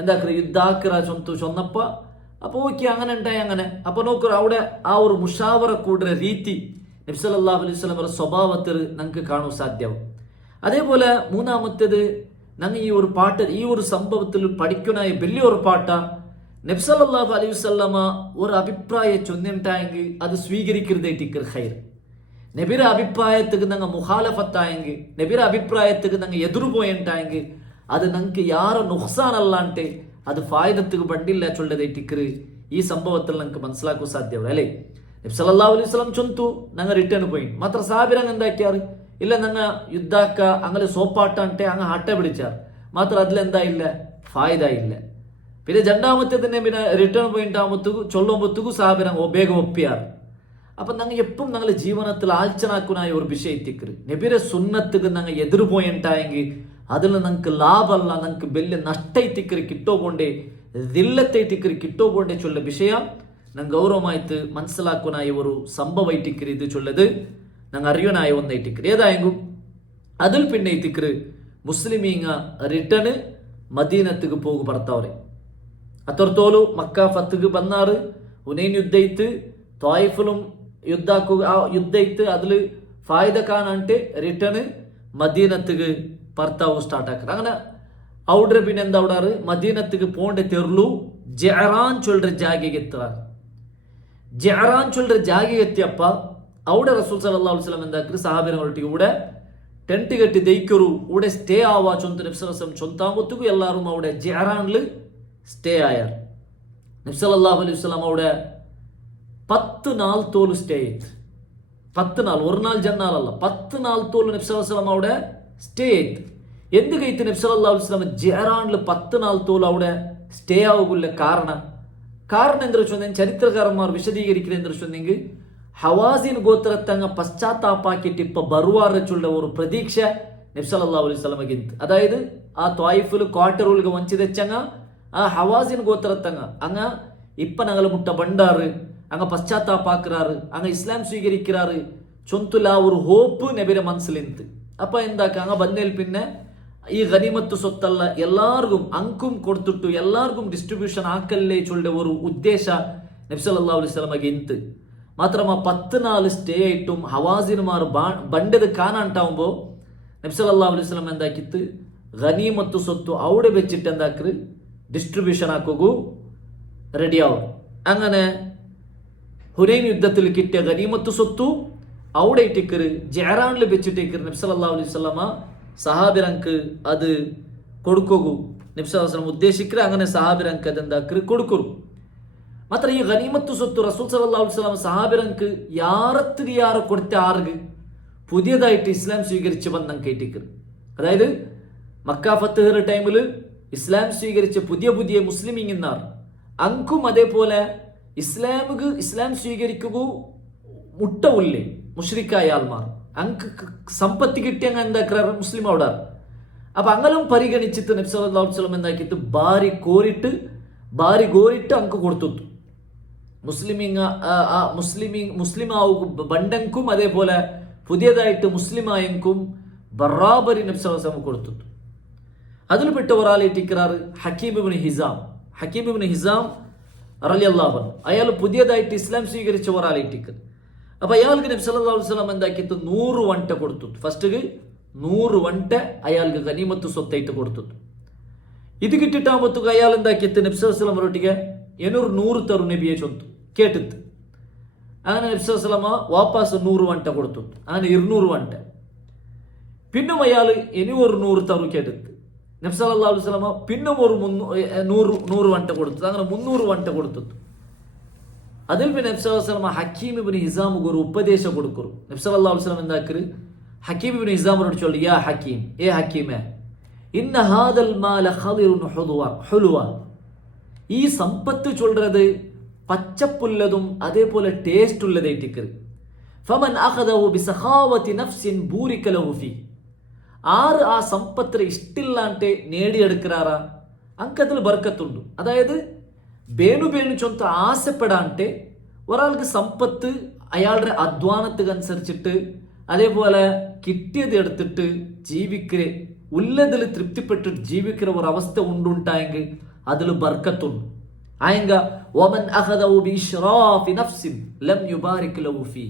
എന്താക്കറ യുദ്ധാക്കറ ചൊന്നപ്പ അപ്പൊ ഓക്കെ അങ്ങനെ ഉണ്ടായി അങ്ങനെ അപ്പൊ നോക്കറ അവിടെ ആ ഒരു മുഷാവറ കൂടുന്ന രീതി നബി സല്ലല്ലാഹു അലൈഹി വസല്ലമയുടെ സ്വഭാവത്തിൽ നമുക്ക് കാണാൻ സാധ്യവും. അതേപോലെ മൂന്നാമത്തേത് ഞങ്ങൾ ഈ ഒരു സംഭവത്തിൽ പഠിക്കുന്ന വലിയൊരു പാട്ട നബി സല്ലല്ലാഹു അലൈഹി വസല്ലമ ഒരു അഭിപ്രായം ചൊന്നിട്ടായെങ്കിൽ അത് സ്വീകരിക്കുന്നതായിട്ട് ഖൈർ. നബിയുടെ അഭിപ്രായത്തിക്ക് ഞങ്ങൾ മുഖാലഫത്തായെങ്കിൽ നബിയുടെ അഭിപ്രായത്തിക്ക് ഞങ്ങൾ എതിരു പോയിട്ടായെങ്കിൽ അത് ഞങ്ങൾക്ക് യാറ നുഹ്സാനല്ലാണ്ട് അത് ഫായിദത്തിക്ക് പണ്ടില്ല ചൊല്ലതായിട്ട് ഈ സംഭവത്തിൽ ഞങ്ങൾക്ക് മനസ്സിലാക്കാൻ സാധ്യവും അല്ലേ. നബി സല്ലല്ലാഹു അലൈഹി വസല്ലം ചൊന്തു ഞങ്ങൾ റിട്ടേൺ പോയി മാത്ര സാബിരങ്ങ് എന്താക്കിയാറ് ഇല്ല ഞങ്ങൾ യുദ്ധാക്ക അങ്ങനെ സോപ്പാട്ടേ അങ്ങ് ഹട്ട പിടിച്ചാർ മാത്ര അതിലെന്തായില്ല ഫായിദ ഇല്ല. പിന്നെ രണ്ടാമത്തെ തന്നെ പിന്നെ റിട്ടേൺ പോയിന്റ് ആകുമ്പോഴത്തേക്കും ചൊല്ലുമ്പോഴത്തേക്കും സാബിരങ്ങ് വേഗം ഒപ്പിയാറ്. അപ്പൊ ഞങ്ങൾ എപ്പം ഞങ്ങളുടെ ജീവനത്തിൽ ആൽച്ചനാക്കുനായ ഒരു വിഷയത്തിക്ക് നബിയുടെ സുന്നത്തിക്ക് ഞങ്ങൾ എതിർ പോയിട്ടായെങ്കിൽ അതിൽ ഞങ്ങൾക്ക് ലാഭമല്ല ഞങ്ങൾക്ക് വലിയ നഷ്ടത്തിക്കറി കിട്ടോകൊണ്ടേ ദില്ലത്തേറ്റിക്കറി കിട്ടോകൊണ്ടേ ചൊല്ല വിഷയം ನಂಗೆ ಗೌರವಮಾಯ್ತು ಮನಸ್ಸಲಾಕುನಾಯ ഒരു സംഭവമായിട്ടിക്കറി ഇത് ചൊല്ലത് ഞങ്ങൾ അറിയനായ ഒന്നായിട്ടിക്കറി ഏതായെങ്കിലും അതിൽ പിന്നെ ഇത്തിക്കറ് മുസ്ലിമീങ്ങ റിട്ടേൺ മദീനത്തിക്ക് പോകു ಬರ್ತಾವ್ರೆ. ಅತರ್ತೋಲು ಮಕ್ಕಾ ಫತ್ಗೆ ಬಂದಾರು ಹುನೈನ್ ಯುದ್ಧ ಇತ್ತು ತಾಯಿಫುലും ಯುದ್ಧ ಇತ್ತು അതിൽ ഫായിദ കാണാണ്ട് റിട്ടേൺ മദീനത്തിക്ക് ಬರ್ತಾವು ಸ್ಟಾರ್ಟ್ ആക്കുക. അങ്ങനെ അവിടെ പിന്നെ എന്താ അവിടെ മദീനത്തിക്ക് പോണ്ട തെർലു ജഅറാൻ ചൊല്ലുന്ന ಜಾಗೆಗೆ എത്തുക. ജഅറാൻ ചൊല്ലുന്ന ಜಾಗೆಗೆ എത്തിയപ്പ അവിടെ റസൂൽ സല്ലല്ലാഹു അലൈഹി വസല്ലം എന്താക്കി സഹാബിരങ്ങളൊಟ್ಟಿಗೆ ഇവിടെ ಟೆಂಟ್ ಕಟ್ಟಿ ದೈಕರು ഇവിടെ ಸ್ಟೇ ಆವಾ ಚೊಂತ ನಬಿ ಸಲ್ಲಲ್ಲಾಹು ಅಲೈಹಿ ವಸಲ್ಲಂ ಚೊಂತಾಮೊತ್ತಿಗೂ ಎಲ್ಲರೂ അവിടെ ജഅറാനിൽ സ്റ്റേ ആയാർ. നബി സല്ലല്ലാഹു അലൈഹി വസല്ലം അവിടെ 10 നാൾ തോല് സ്റ്റേ ചെയ്തു. 10 നാൾ ഒരു നാൾ ജന്നാലല്ല 10 നാൾ തോല് നബി സല്ലല്ലാഹു അലൈഹി വസല്ലം അവിടെ സ്റ്റേ ചെയ്തു. എന്തുകೈತೆ നബി സല്ലല്ലാഹു അലൈഹി വസല്ലം ജഅറാനിൽ 10 നാൾ തോല് അവിടെ സ്റ്റേ ആവുകയുള്ള കാരണം എന്തെന്ന് വെച്ചാൽ ചരിത്രകാരന്മാർ വിശദീകരിക്കുന്നത് എന്തെന്ന് വെച്ചെങ്കിൽ ഹവാസിൻ ഗോത്രത്തങ്ങ പശ്ചാത്താപ്പാക്കിയിട്ട് ഇപ്പൊ ബറുവാറച്ചുള്ള ഒരു പ്രതീക്ഷ നബി സല്ലല്ലാഹു അലൈഹി വസല്ലമಗಿಂತ അതായത് ആ ത്വായിഫിൽ ക്വാർട്ടറുകൾക്ക് വഞ്ചിതച്ചങ്ങ ആ ഹവാസിൻ ഗോത്രത്തങ്ങ അങ്ങ ഇപ്പൊ ഞങ്ങൾ മുട്ട ബണ്ടാറ് അങ്ങ പശ്ചാത്താപ്പാക്കുറാറ് അങ്ങ ഇസ്ലാം സ്വീകരിക്കാറ് ചൊന്തുല ഒരു ഹോപ്പ് നബിയുടെ മനസ്സിലിಂತ അപ്പൊ എന്താക്ക അങ്ങ ಬಂದೇಲ್ പിന്നെ ഈ ഗനീമത്ത് സ്വത്തല്ല എല്ലാവർക്കും അങ്കും കൊടുത്തിട്ടു എല്ലാവർക്കും ഡിസ്ട്രിബ്യൂഷൻ ആക്കല്ലേ ചൊല്ലുന്ന ഒരു ഉദ്ദേശ നബി സല്ലല്ലാഹു അലൈഹി വസല്ലമಗಿಂತ മാത്രമ 10 നാൾ സ്റ്റേ ആയിട്ടും ഹവാസിന്മാർ ബണ്ടത് കാണാണ്ടാവുമ്പോ നബി സല്ലല്ലാഹു അലൈഹി വസല്ലം എന്താക്കിತ್ತು ഗനീമത്ത് സ്വത്ത് അവിടെ വെച്ചിട്ട് എന്താക്കറ് ഡിസ്ട്രിബ്യൂഷൻ ആക്കുകു റെഡിയാവും. അങ്ങനെ ഹുനൈൻ യുദ്ധത്തിൽ കിട്ടിയ ഗനീമത്ത് സ്വത്തു അവിടെ ഇട്ടിക്കറ് ജഅറാനിൽ വെച്ചിട്ടേക്കറ് നബി സല്ലല്ലാഹു അലൈഹി വസല്ലമ സഹാബിരങ്ക് അത് കൊടുക്കുകു നബി സല്ലല്ലാഹു അലൈഹി വസല്ലം ഉദ്ദേശിക്കറ് അങ്ങനെ സഹാബിരങ്ക് അതെന്താക്കറ് കൊടുക്കു. ಮಾತ್ರ ಈ ಗನೀಮತ್ತು സ്വത്ത് റസൂൽ സല്ലല്ലാഹു അലൈഹി വസല്ലം സഹാബിരങ്ക് യാറ് കൊടുത്ത ആർക്ക് പുതിയതായിട്ട് ഇസ്ലാം സ്വീകരിച്ച് വന്നം കേട്ടിക്കറ്. അതായത് മക്ക ഫത്ത്ഹ് ടൈമിൽ ഇസ്ലാം സ്വീകരിച്ച പുതിയ മുസ്ലിമിങ്ങാർ അങ്കും അതേപോലെ ഇസ്ലാം സ്വീകരിക്കുക മുട്ടവില്ലേ മുഷ്രിക്കായ ആൾമാർ അങ്ക് സമ്പത്തി കിട്ടിയ എന്താക്കാർ മുസ്ലിം അവിടെ. അപ്പൊ അങ്ങനെ പരിഗണിച്ചിട്ട് നബി സല്ലല്ലാഹു അലൈഹി വസല്ലം എന്താക്കിയിട്ട് ಬಾರಿ ಗೋರಿಟ್ಟು ಅಂಕ ಕೊಡ್ತಿತ್ತು മുസ്ലിം ബണ്ടങ്കും അതേപോലെ പുതിയതായിട്ട് മുസ്ലിമായങ്കും ബറാബരി നബി സല്ലല്ലാഹു അലൈഹി വസല്ലം കൊടുത്തു. അതിൽപ്പെട്ട ഒരാളെ ടിക്കറാറ് ഹക്കീം ഇബ്നു ഹിസാം റളിയല്ലാഹു അൻഹു. അയാൾ പുതിയതായിട്ട് ഇസ്ലാം സ്വീകരിച്ച ഒരാളായിട്ടിക്ക്. അപ്പൊ അയാൾക്ക് നബി സല്ലല്ലാഹു അലൈഹി വസല്ലം എന്താക്കിತ್ತು 100 ಒಂಟೆ കൊടുത്തു. ഫസ്റ്റ് 100 ಒಂಟೆ അയാൾക്ക് ഗനീമത്ത് സ്വത്തായിട്ട് കൊടുത്തു. ഇത് കിട്ടിട്ടാകുമ്പോഴത്തേക്ക് അയാൾ എന്താക്കിತ್ತು നബി സല്ലല്ലാഹു അലൈഹി വസല്ലം ഒട്ടിಗೆ 100 തരു നബിയെ ചൊന്തു കേട്ടിತ್ತು. അങ്ങനെ നബി സല്ലല്ലാഹു അലൈഹി വസല്ലം വാപ്പസ് 100 ಒಂಟೆ കൊടുത്തു. അങ്ങനെ 200 ಒಂಟೆ. പിന്നും അയാൾ ഇനി ഒരു 100 തരു കേട്ടിತ್ತು. നബി സല്ലല്ലാഹു അലൈഹി വസല്ലം പിന്നും ഒരു 100 ಒಂಟೆ കൊടുത്തു. അങ്ങനെ 300 ಒಂಟೆ കൊടുത്തു. അതിൽ പിന്നെ നബി സല്ലല്ലാഹു അലൈഹി വസല്ലം ഹക്കീം ഇബ്നു ഹിസാമുക്ക് ഒരു ഉപദേശം കൊടുക്കും. നബി സല്ലല്ലാഹു അലൈഹി വസല്ലം എന്താക്കര് ഹക്കീം ഇബ്നു ഹിസാമിനോട് ചൊല്ലി, യാ ഹക്കീം, ഏ ഹക്കീമേ, ഇന്ന ഹാദൽ മാല ഖദിറുൻ ഹുലുവ, ഈ സമ്പത്ത് ചൊല്றது പച്ചപ്പുള്ളതും അതേപോലെ ടേസ്റ്റ് ഉള്ളതായിട്ടിക്ക്. ഫമൻ അഖദഹു ബിസഖാവതി നഫ്സിൻ ബൂരിക ലഹു ഫീ, ആറ് ആ സമ്പത്ത് ഇഷ്ടില്ലാണ്ട് നേടിയെടുക്കാറാ അങ്കത്തിൽ ബർക്കത്തുണ്ട്. അതായത് ബേണു ചൊന്ത ആശപ്പെടാണ്ട് ഒരാൾക്ക് സമ്പത്ത് അയാളുടെ അധ്വാനത്തിനനുസരിച്ചിട്ട് അതേപോലെ കിട്ടിയത് എടുത്തിട്ട് ജീവിക്കരെ ഉള്ളതിൽ തൃപ്തിപ്പെട്ടിട്ട് ജീവിക്കുന്ന ഒരു അവസ്ഥ ഉണ്ടുണ്ടായെങ്കിൽ അതിൽ ബർക്കത്തുണ്ട്. ആയെങ്ക വമൻ അഖദഹു ബിഇശ്റാഫി നഫ്സിൻ ലം യുബാരിക് ലഹു ഫീ,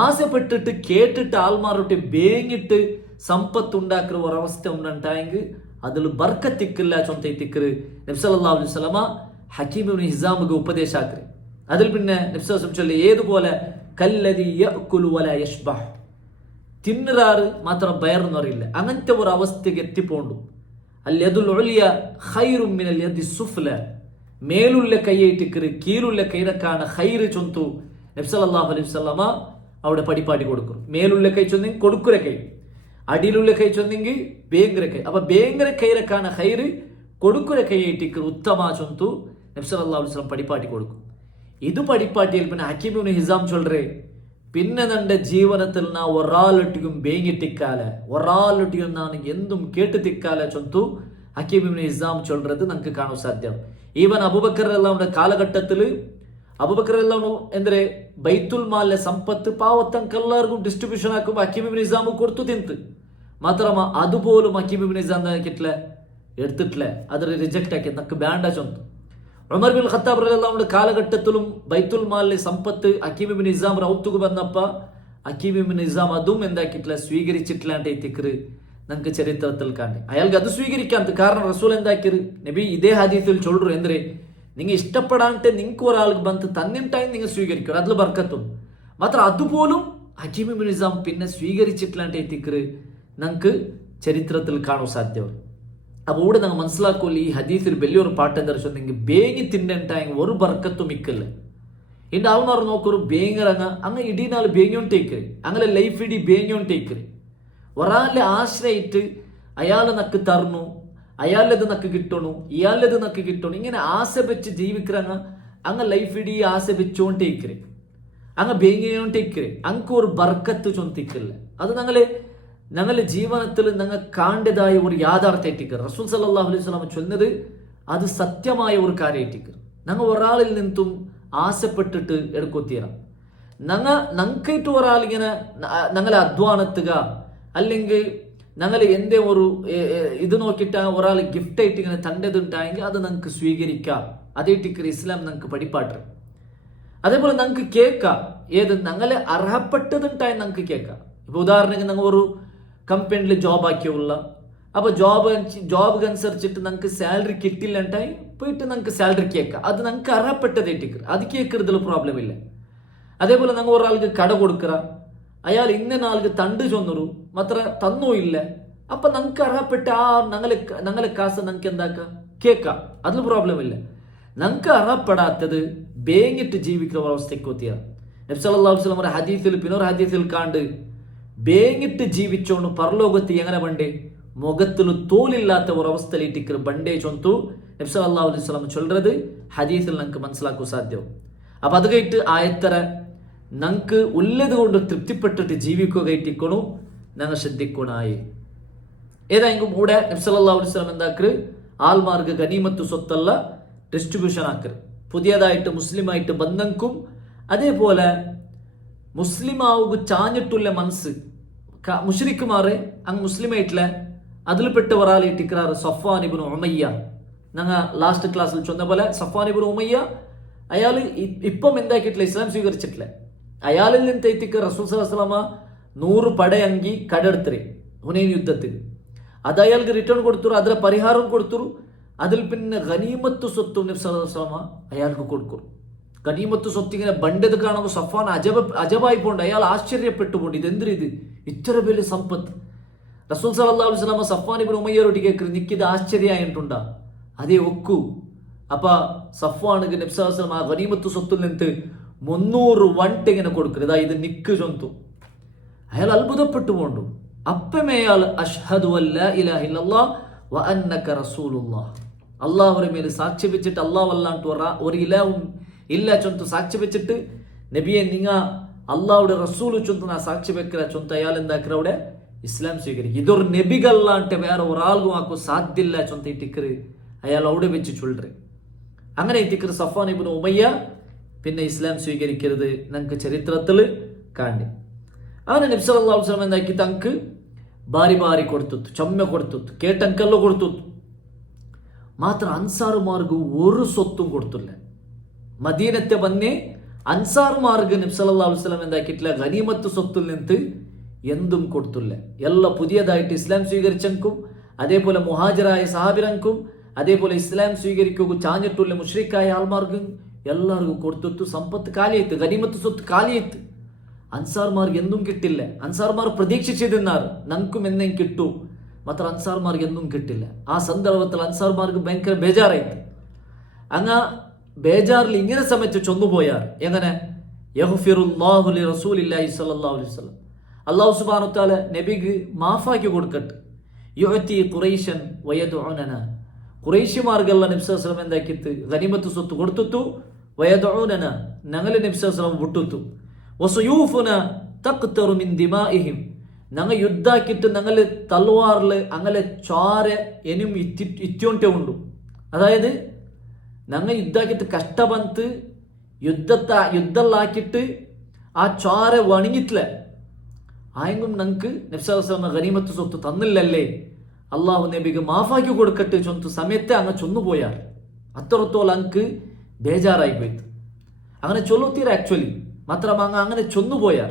ആശപ്പെട്ടിട്ട് കേട്ടിട്ട് ആൾമാരോട്ട് ബേങ്ങിട്ട് സമ്പത്ത് ഉണ്ടാക്കുന്ന ഒരു അവസ്ഥ ഉണ്ടായെങ്കിൽ അതിൽ ബർക്കത്തിക്കില്ല ചൊന്തൈത്തിക്കറ് നബി സല്ലല്ലാഹു അലൈഹി വസല്ലമ ഹക്കീം ഇബ്നു ഹിസാമുക്ക് ഉപദേശ ആക്കറി. അതിൽ പിന്നെ നബി സല്ലല്ലാഹു അലൈഹി വസല്ലം ചൊല്ലി, ഏതുപോലെ കല്ലദി യഅകുലു വലാ യശ്ബഹ്, തിന്നുറാറ് മാത്രം ബയറെന്ന് അറിയില്ല, അങ്ങനത്തെ ഒരു അവസ്ഥയ്ക്ക് എത്തിപ്പോണ്ടു. അൽ യദുൽ ഉലിയ ഖൈറും മിനൽ യദി സുഫ്ല, മേലുള്ള കൈയേറ്റിക്കറ് കീഴുള്ള കൈനക്കാണ് ഖൈറ് ചൊന്തു നബി സല്ലല്ലാഹു അലൈഹി വസല്ലമ അവിടെ പടിപ്പാടി കൊടുക്കും. മേലുള്ള കൈ ചൊന്നെങ്കിൽ കൊടുക്കുര കൈ, അടിയിലുള്ള കൈ ചൊന്നെങ്കിൽ ബേങ്കര കൈ. അപ്പൊ ബേങ്കര കൈരക്കാണ് ഖൈറ്, കൊടുക്കുര കൈയേറ്റിക്കറ് ഉത്തമ ചൊന്തു നബി സല്ലല്ലാഹു അലൈഹി വസല്ലം പടിപ്പാട്ടി കൊടുക്കും. ഇത് പടിപ്പാട്ടിയിൽ പിന്നെ ഹക്കീം ഇബ്നു ഹിസാം ചൊല്ലറേ, പിന്നെ നിന്റെ ജീവനത്തിൽ നാ ഒരാളൊട്ടിക്കും ബേങ്ങിട്ടിക്കാല, ഒരാളൊട്ടിക്കും നാണ് എന്തും കേട്ട് തിക്കാല ചൊന്തു ഹക്കീം ഇബ്നു ഹിസാം ചൊല്ലறது നമുക്ക് കാണാൻ സാധ്യം. ഈവൻ അബൂബക്കർ റളിയല്ലാഹുവിന്റെ കാലഘട്ടത്തിൽ അബൂബക്കർ റളിയല്ലാഹു എന്ದ್ರೆ ബൈത്തുൽ മാലിലെ സമ്പത്ത് പാവത്തങ്കെല്ലാവർക്കും ഡിസ്ട്രിബ്യൂഷൻ ആക്കുമ്പോൾ ഹക്കീം ഇബ്നു ഹിസാം കൊടുത്തു തിന്ത്. മാത്രമ അതുപോലും ഹക്കീം ഇബ്നു ഹിസാം എന്താക്കിട്ടില്ല, എടുത്തിട്ടില്ല, അതിൽ റിജക്റ്റ് ആക്കി നമുക്ക് വേണ്ട ചൊന്തു. ഉമർ ബിൻ ഖത്താബ് റളിയല്ലാഹുവിന്റെ കാലഘട്ടത്തിലും ബൈത്തുൽ മാലിലെ സമ്പത്ത് ഹക്കീം ഇബ്നു ഹിസാം റൗത്തുക്ക് വന്നപ്പ ഹക്കീം ഇബ്നു ഹിസാം അതും എന്താക്കിട്ടില്ല, സ്വീകരിച്ചിട്ടില്ലാണ്ട് എത്തിക്കറ് നമുക്ക് ചരിത്രത്തിൽ കാണി. അയാൾക്ക് അത് സ്വീകരിക്കാൻ കാരണം റസൂൽ എന്താക്കിയത്, നബി ഇതേ ഹദീസിൽ ചൊല്ലു എന്ದ್ರೆ നിങ്ങൾ ഇഷ്ടപ്പെടാണ്ട് നിങ്ങൾക്ക് ഒരാൾക്ക് ബന്ധ തന്നിട്ടായി നിങ്ങൾ സ്വീകരിക്കും, അതിൽ ബർക്കത്തും. മാത്രം അതുപോലും ഹക്കീം ഇബ്നു ഹിസാം പിന്നെ സ്വീകരിച്ചിട്ടില്ലാണ്ട് എത്തിക്കറ് നമുക്ക് ചരിത്രത്തിൽ കാണാൻ സാധ്യമാണ്. അപ്പൊ ഇവിടെ നമ്മൾ മനസ്സിലാക്കൂല ഈ ഹദീസിൽ വലിയൊരു പാട്ട് എന്താ വെച്ചെങ്കിൽ ബേങ്ങി തിന്നുണ്ടായെങ്കിൽ ഒരു ബർക്കത്തും മിക്കല്ല. ഇന്റെ ആൾമാർ നോക്കൊരു ബേങ്ങറങ്ങ അങ്ങ് ഇടീനാൾ ബേങ്ങിയോണ്ടേക്കറി, അങ്ങനെ ലൈഫ് ഇടി ബേങ്ങിയോണ്ടേക്കറി. ഒരാളെ ആശ്രയിച്ച് അയാൾ നക്ക് തരണു, അയാളത് നക്ക് കിട്ടണു, ഇയാളത് നക്ക് കിട്ടണു, ഇങ്ങനെ ആശ വെച്ച് ജീവിக்கிறങ്ങ അങ്ങ് ലൈഫ് ഇടി ആശ വെച്ചോണ്ടേക്കറി, അങ്ങ് ബേങ്ങിയോണ്ടേക്കറി, അങ്ങ് ഒരു ബർക്കത്ത് ചൊന്തിക്കില്ല. അത് ഞങ്ങളുടെ ജീവനത്തിൽ ഞങ്ങൾ കാണേണ്ടതായ ഒരു യാഥാർത്ഥ്യത്തിക്ക് റസൂൽ സല്ലല്ലാഹു അലൈഹി വസല്ലം ചൊന്നത് അത് സത്യമായ ഒരു കാര്യമായിട്ടിക്ക്. ഞങ്ങൾ ഒരാളിൽ നിന്നും ആശപ്പെട്ടിട്ട് എടുക്കൊത്തിയണം. ഞങ്ങൾക്കായിട്ട് ഒരാളിങ്ങനെ ഞങ്ങളെ അധ്വാനത്തുക അല്ലെങ്കിൽ ഞങ്ങൾ എന്തേ ഒരു ഇത് നോക്കിയിട്ട് ഒരാൾ ഗിഫ്റ്റ് ആയിട്ട് ഇങ്ങനെ തണ്ടതുണ്ടായെങ്കിൽ അത് ഞങ്ങൾക്ക് സ്വീകരിക്കാം. അതേറ്റിക്ക് ഇസ്ലാം ഞങ്ങൾക്ക് പഠിപ്പാട്ട്. അതേപോലെ ഞങ്ങൾക്ക് കേൾക്കാം, ഏത് ഞങ്ങളെ അർഹപ്പെട്ടതുണ്ടായി ഞങ്ങൾക്ക് കേൾക്കാം. ഇപ്പൊ ഉദാഹരണത്തിന് ഞങ്ങൾ ഒരു കമ്പനിയിൽ ജോബ് ആക്കിയുള്ള, അപ്പൊ ജോബ് അനുസരിച്ചിട്ട് ഞങ്ങൾക്ക് സാലറി കിട്ടില്ലണ്ടായി പോയിട്ട് ഞങ്ങൾക്ക് സാലറി കേൾക്കാം, അത് ഞങ്ങൾക്ക് അർഹപ്പെട്ടതായിട്ട് അത് കേൾക്കുന്നതിൽ പ്രോബ്ലം ഇല്ല. അതേപോലെ ഞങ്ങൾ ഒരാൾക്ക് കട കൊടുക്കുക, അയാൾ ഇന്ന ആൾക്ക് തണ്ട് ചൊന്നൊരു മാത്ര തന്നോ ഇല്ല, അപ്പൊ ഞങ്ങൾക്ക് അർഹപ്പെട്ട ആ ഞങ്ങളെ കാശ് ഞങ്ങൾക്ക് എന്താക്കാം കേൾക്കാം, അതിൽ പ്രോബ്ലം ഇല്ല. ഞങ്ങൾക്ക് അർഹപ്പെടാത്തത് ബേങ്ങിട്ട് ജീവിക്കുന്ന അവസ്ഥയ്ക്ക് എത്തിയാണ്. നബി സല്ലല്ലാഹു അലൈഹി വസല്ലം ഹദീസിൽ പിന്നൊരു ഹദീസിൽ കാണ്ട് ബേങ്ങിട്ട് ജീവിച്ചോണ്ട് പരലോകത്ത് എങ്ങനെ ബണ്ടേ മുഖത്തിൽ തോലില്ലാത്ത ഒരു അവസ്ഥയിലിട്ടിക്ക് ബണ്ടേ ചൊന്തു നബി സല്ലല്ലാഹു അലൈഹി വസല്ലം ചൊല്ലறது ഹദീസിൽ നമുക്ക് മനസ്സിലാക്കാൻ സാധ്യവും. അപ്പൊ അത് കഴിഞ്ഞിട്ട് ആയത്തര ഞങ്ങൾക്ക് ഉള്ളത് കൊണ്ട് തൃപ്തിപ്പെട്ടിട്ട് ജീവിക്കുക ഇട്ടിക്കണു ഞങ്ങൾ ശ്രദ്ധിക്കണായി. ഏതായെങ്കിലും കൂടെ നബി സല്ലല്ലാഹു അലൈഹി വസല്ലം എന്താക്കറ് ആൾമാർക്ക് ഗനീമത്ത് സ്വത്തല്ല ഡിസ്ട്രിബ്യൂഷൻ ആക്കറ്. പുതിയതായിട്ട് മുസ്ലിമായിട്ട് ബന്ധങ്കും അതേപോലെ മുസ്ലിമാവുക ചാഞ്ഞിട്ടുള്ള മനസ്സ് മുശ്രിക്കുമാറ് അങ്ങ് മുസ്ലിമായിട്ടില്ല അതിൽപ്പെട്ട ഒരാളെ ഇട്ടിക്കാറ് സഫ്വാൻ ഇബ്നു ഉമയ്യ ഞങ്ങൾ ലാസ്റ്റ് ക്ലാസ്സിൽ ചൊന്ന പോലെ സഫ്വാൻ ഇബ്നു ഉമയ്യ അയാൾ ഇപ്പം എന്താക്കിയിട്ടില്ല, ഇസ്ലാം സ്വീകരിച്ചിട്ടില്ല. അയാളിൽ നിന്ന് തെറ്റിക്ക് റസൂൽ സല്ലല്ലാഹു അലൈഹി വസല്ലമ 100 പടയങ്കി കടെടുത്തേ ഹുനൈൻ യുദ്ധത്തിൽ. അത് അയാൾക്ക് റിട്ടേൺ കൊടുത്തു, അതിലെ പരിഹാരം കൊടുത്തു. അതിൽ പിന്നെ ഗനീമത്ത് സ്വത്തും നബി സല്ലല്ലാഹു അലൈഹി വസല്ലമ അയാൾക്ക് കൊടുക്കും. ഗനീമത്ത് സ്വത്ത് ഇങ്ങനെ ബണ്ടത് കാണുമ്പോൾ സഫ്വാൻ അജബായി പോണ്ട്, അയാൾ ആശ്ചര്യപ്പെട്ടു പോണ്ട്. ഇതെന്തിത് ഇത്ര വലിയ സമ്പത്ത്. റസൂൽ സല്ലല്ലാഹു അലൈഹി വസല്ലമ സഫ്വാൻ ഇബ്നു ഉമയ്യരോട് കേൾക്കു, നിക്കിത് ആശ്ചര്യമായിട്ടുണ്ടാ? അതേ ഒക്കു. അപ്പൊ സഫ്വാനുക്ക് നബി സല്ലല്ലാഹു അലൈഹി വസല്ലമ ആ ഗനീമത്ത് സ്വത്തിൽ നിന്ന് 300 വണ്ട് ഇങ്ങനെ കൊടുക്കരുത്, ഇത് നിക്ക് ചൊന്തു. അയാൾ അത്ഭുതപ്പെട്ടു പോണ്ടു. അപ്പമേ അയാൾ അഷ്ഹദു അല്ലാ ഇലാഹ ഇല്ലല്ലാഹ് വ അന്നക റസൂലുള്ളാഹ്, അള്ളാഹുവിന്റെ മേൽ സാക്ഷി വെച്ചിട്ട് അള്ളാഹു അല്ലാണ്ട് ഒരു ഇലാഹും ഇല്ല ചൊന്തു സാക്ഷി വെച്ചിട്ട് നബിയെ നിങ്ങ അള്ളാഹുടെ റസൂൽ ചൊന്തു നാ സാക്ഷി വെക്കല ചൊന്തു അയാൾ എന്താക്കറ അവിടെ ഇസ്ലാം സ്വീകരിക്കും. ഇതൊരു നബികളാണ്ട് വേറെ ഒരാൾക്കും ആക്കും സാധ്യല്ല ചൊന്ത ഇട്ടിക്കറ് അയാൾ അവിടെ വെച്ച് ചൊല്ലറ്. അങ്ങനെ ഇട്ടിക്കറ് സഫ്വാൻ ഇബ്നു ഉമയ്യ പിന്നെ ഇസ്ലാം സ്വീകരിക്കരുത് ഞങ്ങൾക്ക് ചരിത്രത്തിൽ കാണി. അങ്ങനെ നബി സല്ലല്ലാഹു അലൈഹി വസല്ലം എന്താക്കി തങ്ങൾക്ക് ബാരി കൊടുത്തു, ചമ്മ കൊടുത്തു, കേട്ടങ്കല്ലോ കൊടുത്തു. മാത്ര അൻസാറുമാർക്ക് ഒരു സ്വത്തും കൊടുത്തില്ല. മദീനത്തെ വന്നേ അൻസാറുമാർക്ക് നബി സല്ലല്ലാഹു അലൈഹി വസല്ലം എന്താക്കിയിട്ടില്ല, ഗനീമത്ത് സ്വത്തിൽ നിന്ന് എന്തും കൊടുത്തില്ല. എല്ലാം പുതിയതായിട്ട് ഇസ്ലാം സ്വീകരിച്ചെങ്കും അതേപോലെ മുഹാജിറായ സഹാബിരങ്കും അതേപോലെ ഇസ്ലാം സ്വീകരിക്കുക ചാഞ്ഞിട്ടുള്ള മുശ്രിക്കായ ആൾമാർക്കും എല്ലാവർക്കും കൊടുത്തു. സമ്പത്ത് കാലിയത്ത്, ഗനീമത്ത് സ്വത്ത് കാലിയത്ത്. അൻസാർമാർക്ക് എന്തും കിട്ടില്ല. അൻസാർമാർ പ്രതീക്ഷിച്ചിരുന്നാർ ഞങ്ങൾക്കും എന്തെങ്കിലും കിട്ടൂ, മാത്ര അൻസാർമാർക്ക് എന്തും കിട്ടില്ല. ആ സന്ദർഭത്തിൽ അൻസാർമാർക്ക് ഭയങ്കര ബേജാറായിട്ട്. അങ്ങ് ബേജാറിൽ ഇങ്ങനെ സമയത്ത് ചൊന്നുപോയാർ. എങ്ങനെ? യഗ്ഫിറുല്ലാഹു ലി റസൂലില്ലാഹി സ്വല്ലല്ലാഹു അലൈഹി വസല്ലം, അല്ലാഹു സുബ്ഹാനഹു വ തആല നബിക്ക് മാഫാക്കി കൊടുക്കട്ടെ. യുഅതി ഖുറൈശൻ വയദുഉനന, ഖുറൈശിമാർക്കെല്ലാം നബി സല്ലല്ലാഹു അലൈഹി വസല്ലം എന്താക്കിത്ത് ഗനീമത്ത് സ്വത്ത് കൊടുത്തു. വയദുഉനന, ഞങ്ങൾ നബി സല്ലല്ലാഹു അലൈഹി വസല്ലം വിട്ടുത്തു. വസുയൂഫുന തഖ്തറു മിൻ ദിമാഇഹിം, ഞങ്ങൾ യുദ്ധാക്കിയിട്ട് ഞങ്ങൾ തൽവാറിൽ അങ്ങനെ ചോര എനും ഇത്യോണ്ടേ ഉണ്ടു. അതായത് ഞങ്ങൾ യുദ്ധാക്കിയിട്ട് കഷ്ടബന്ത് യുദ്ധല്ലാക്കിയിട്ട് ആ ചോര വണിഞ്ഞിട്ടില്ല. ആയെങ്കും ഞങ്ങൾക്ക് നബി സല്ലല്ലാഹു അലൈഹി വസല്ലം ഗനീമത്ത് സ്വത്ത് തന്നില്ലല്ലേ, അള്ളാഹു നബിക്ക് മാഫാക്കി കൊടുക്കട്ടെ ചൊന്തു സമയത്തെ അങ്ങ് ചൊന്നുപോയാർ. അത്രത്തോളം അങ്ങ് ബേജാറായി പോയിട്ട് അങ്ങനെ ചൊല്ലുത്തീര ആക്ച്വലി. മാത്രമല്ല അങ്ങനെ ചൊന്നുപോയാർ.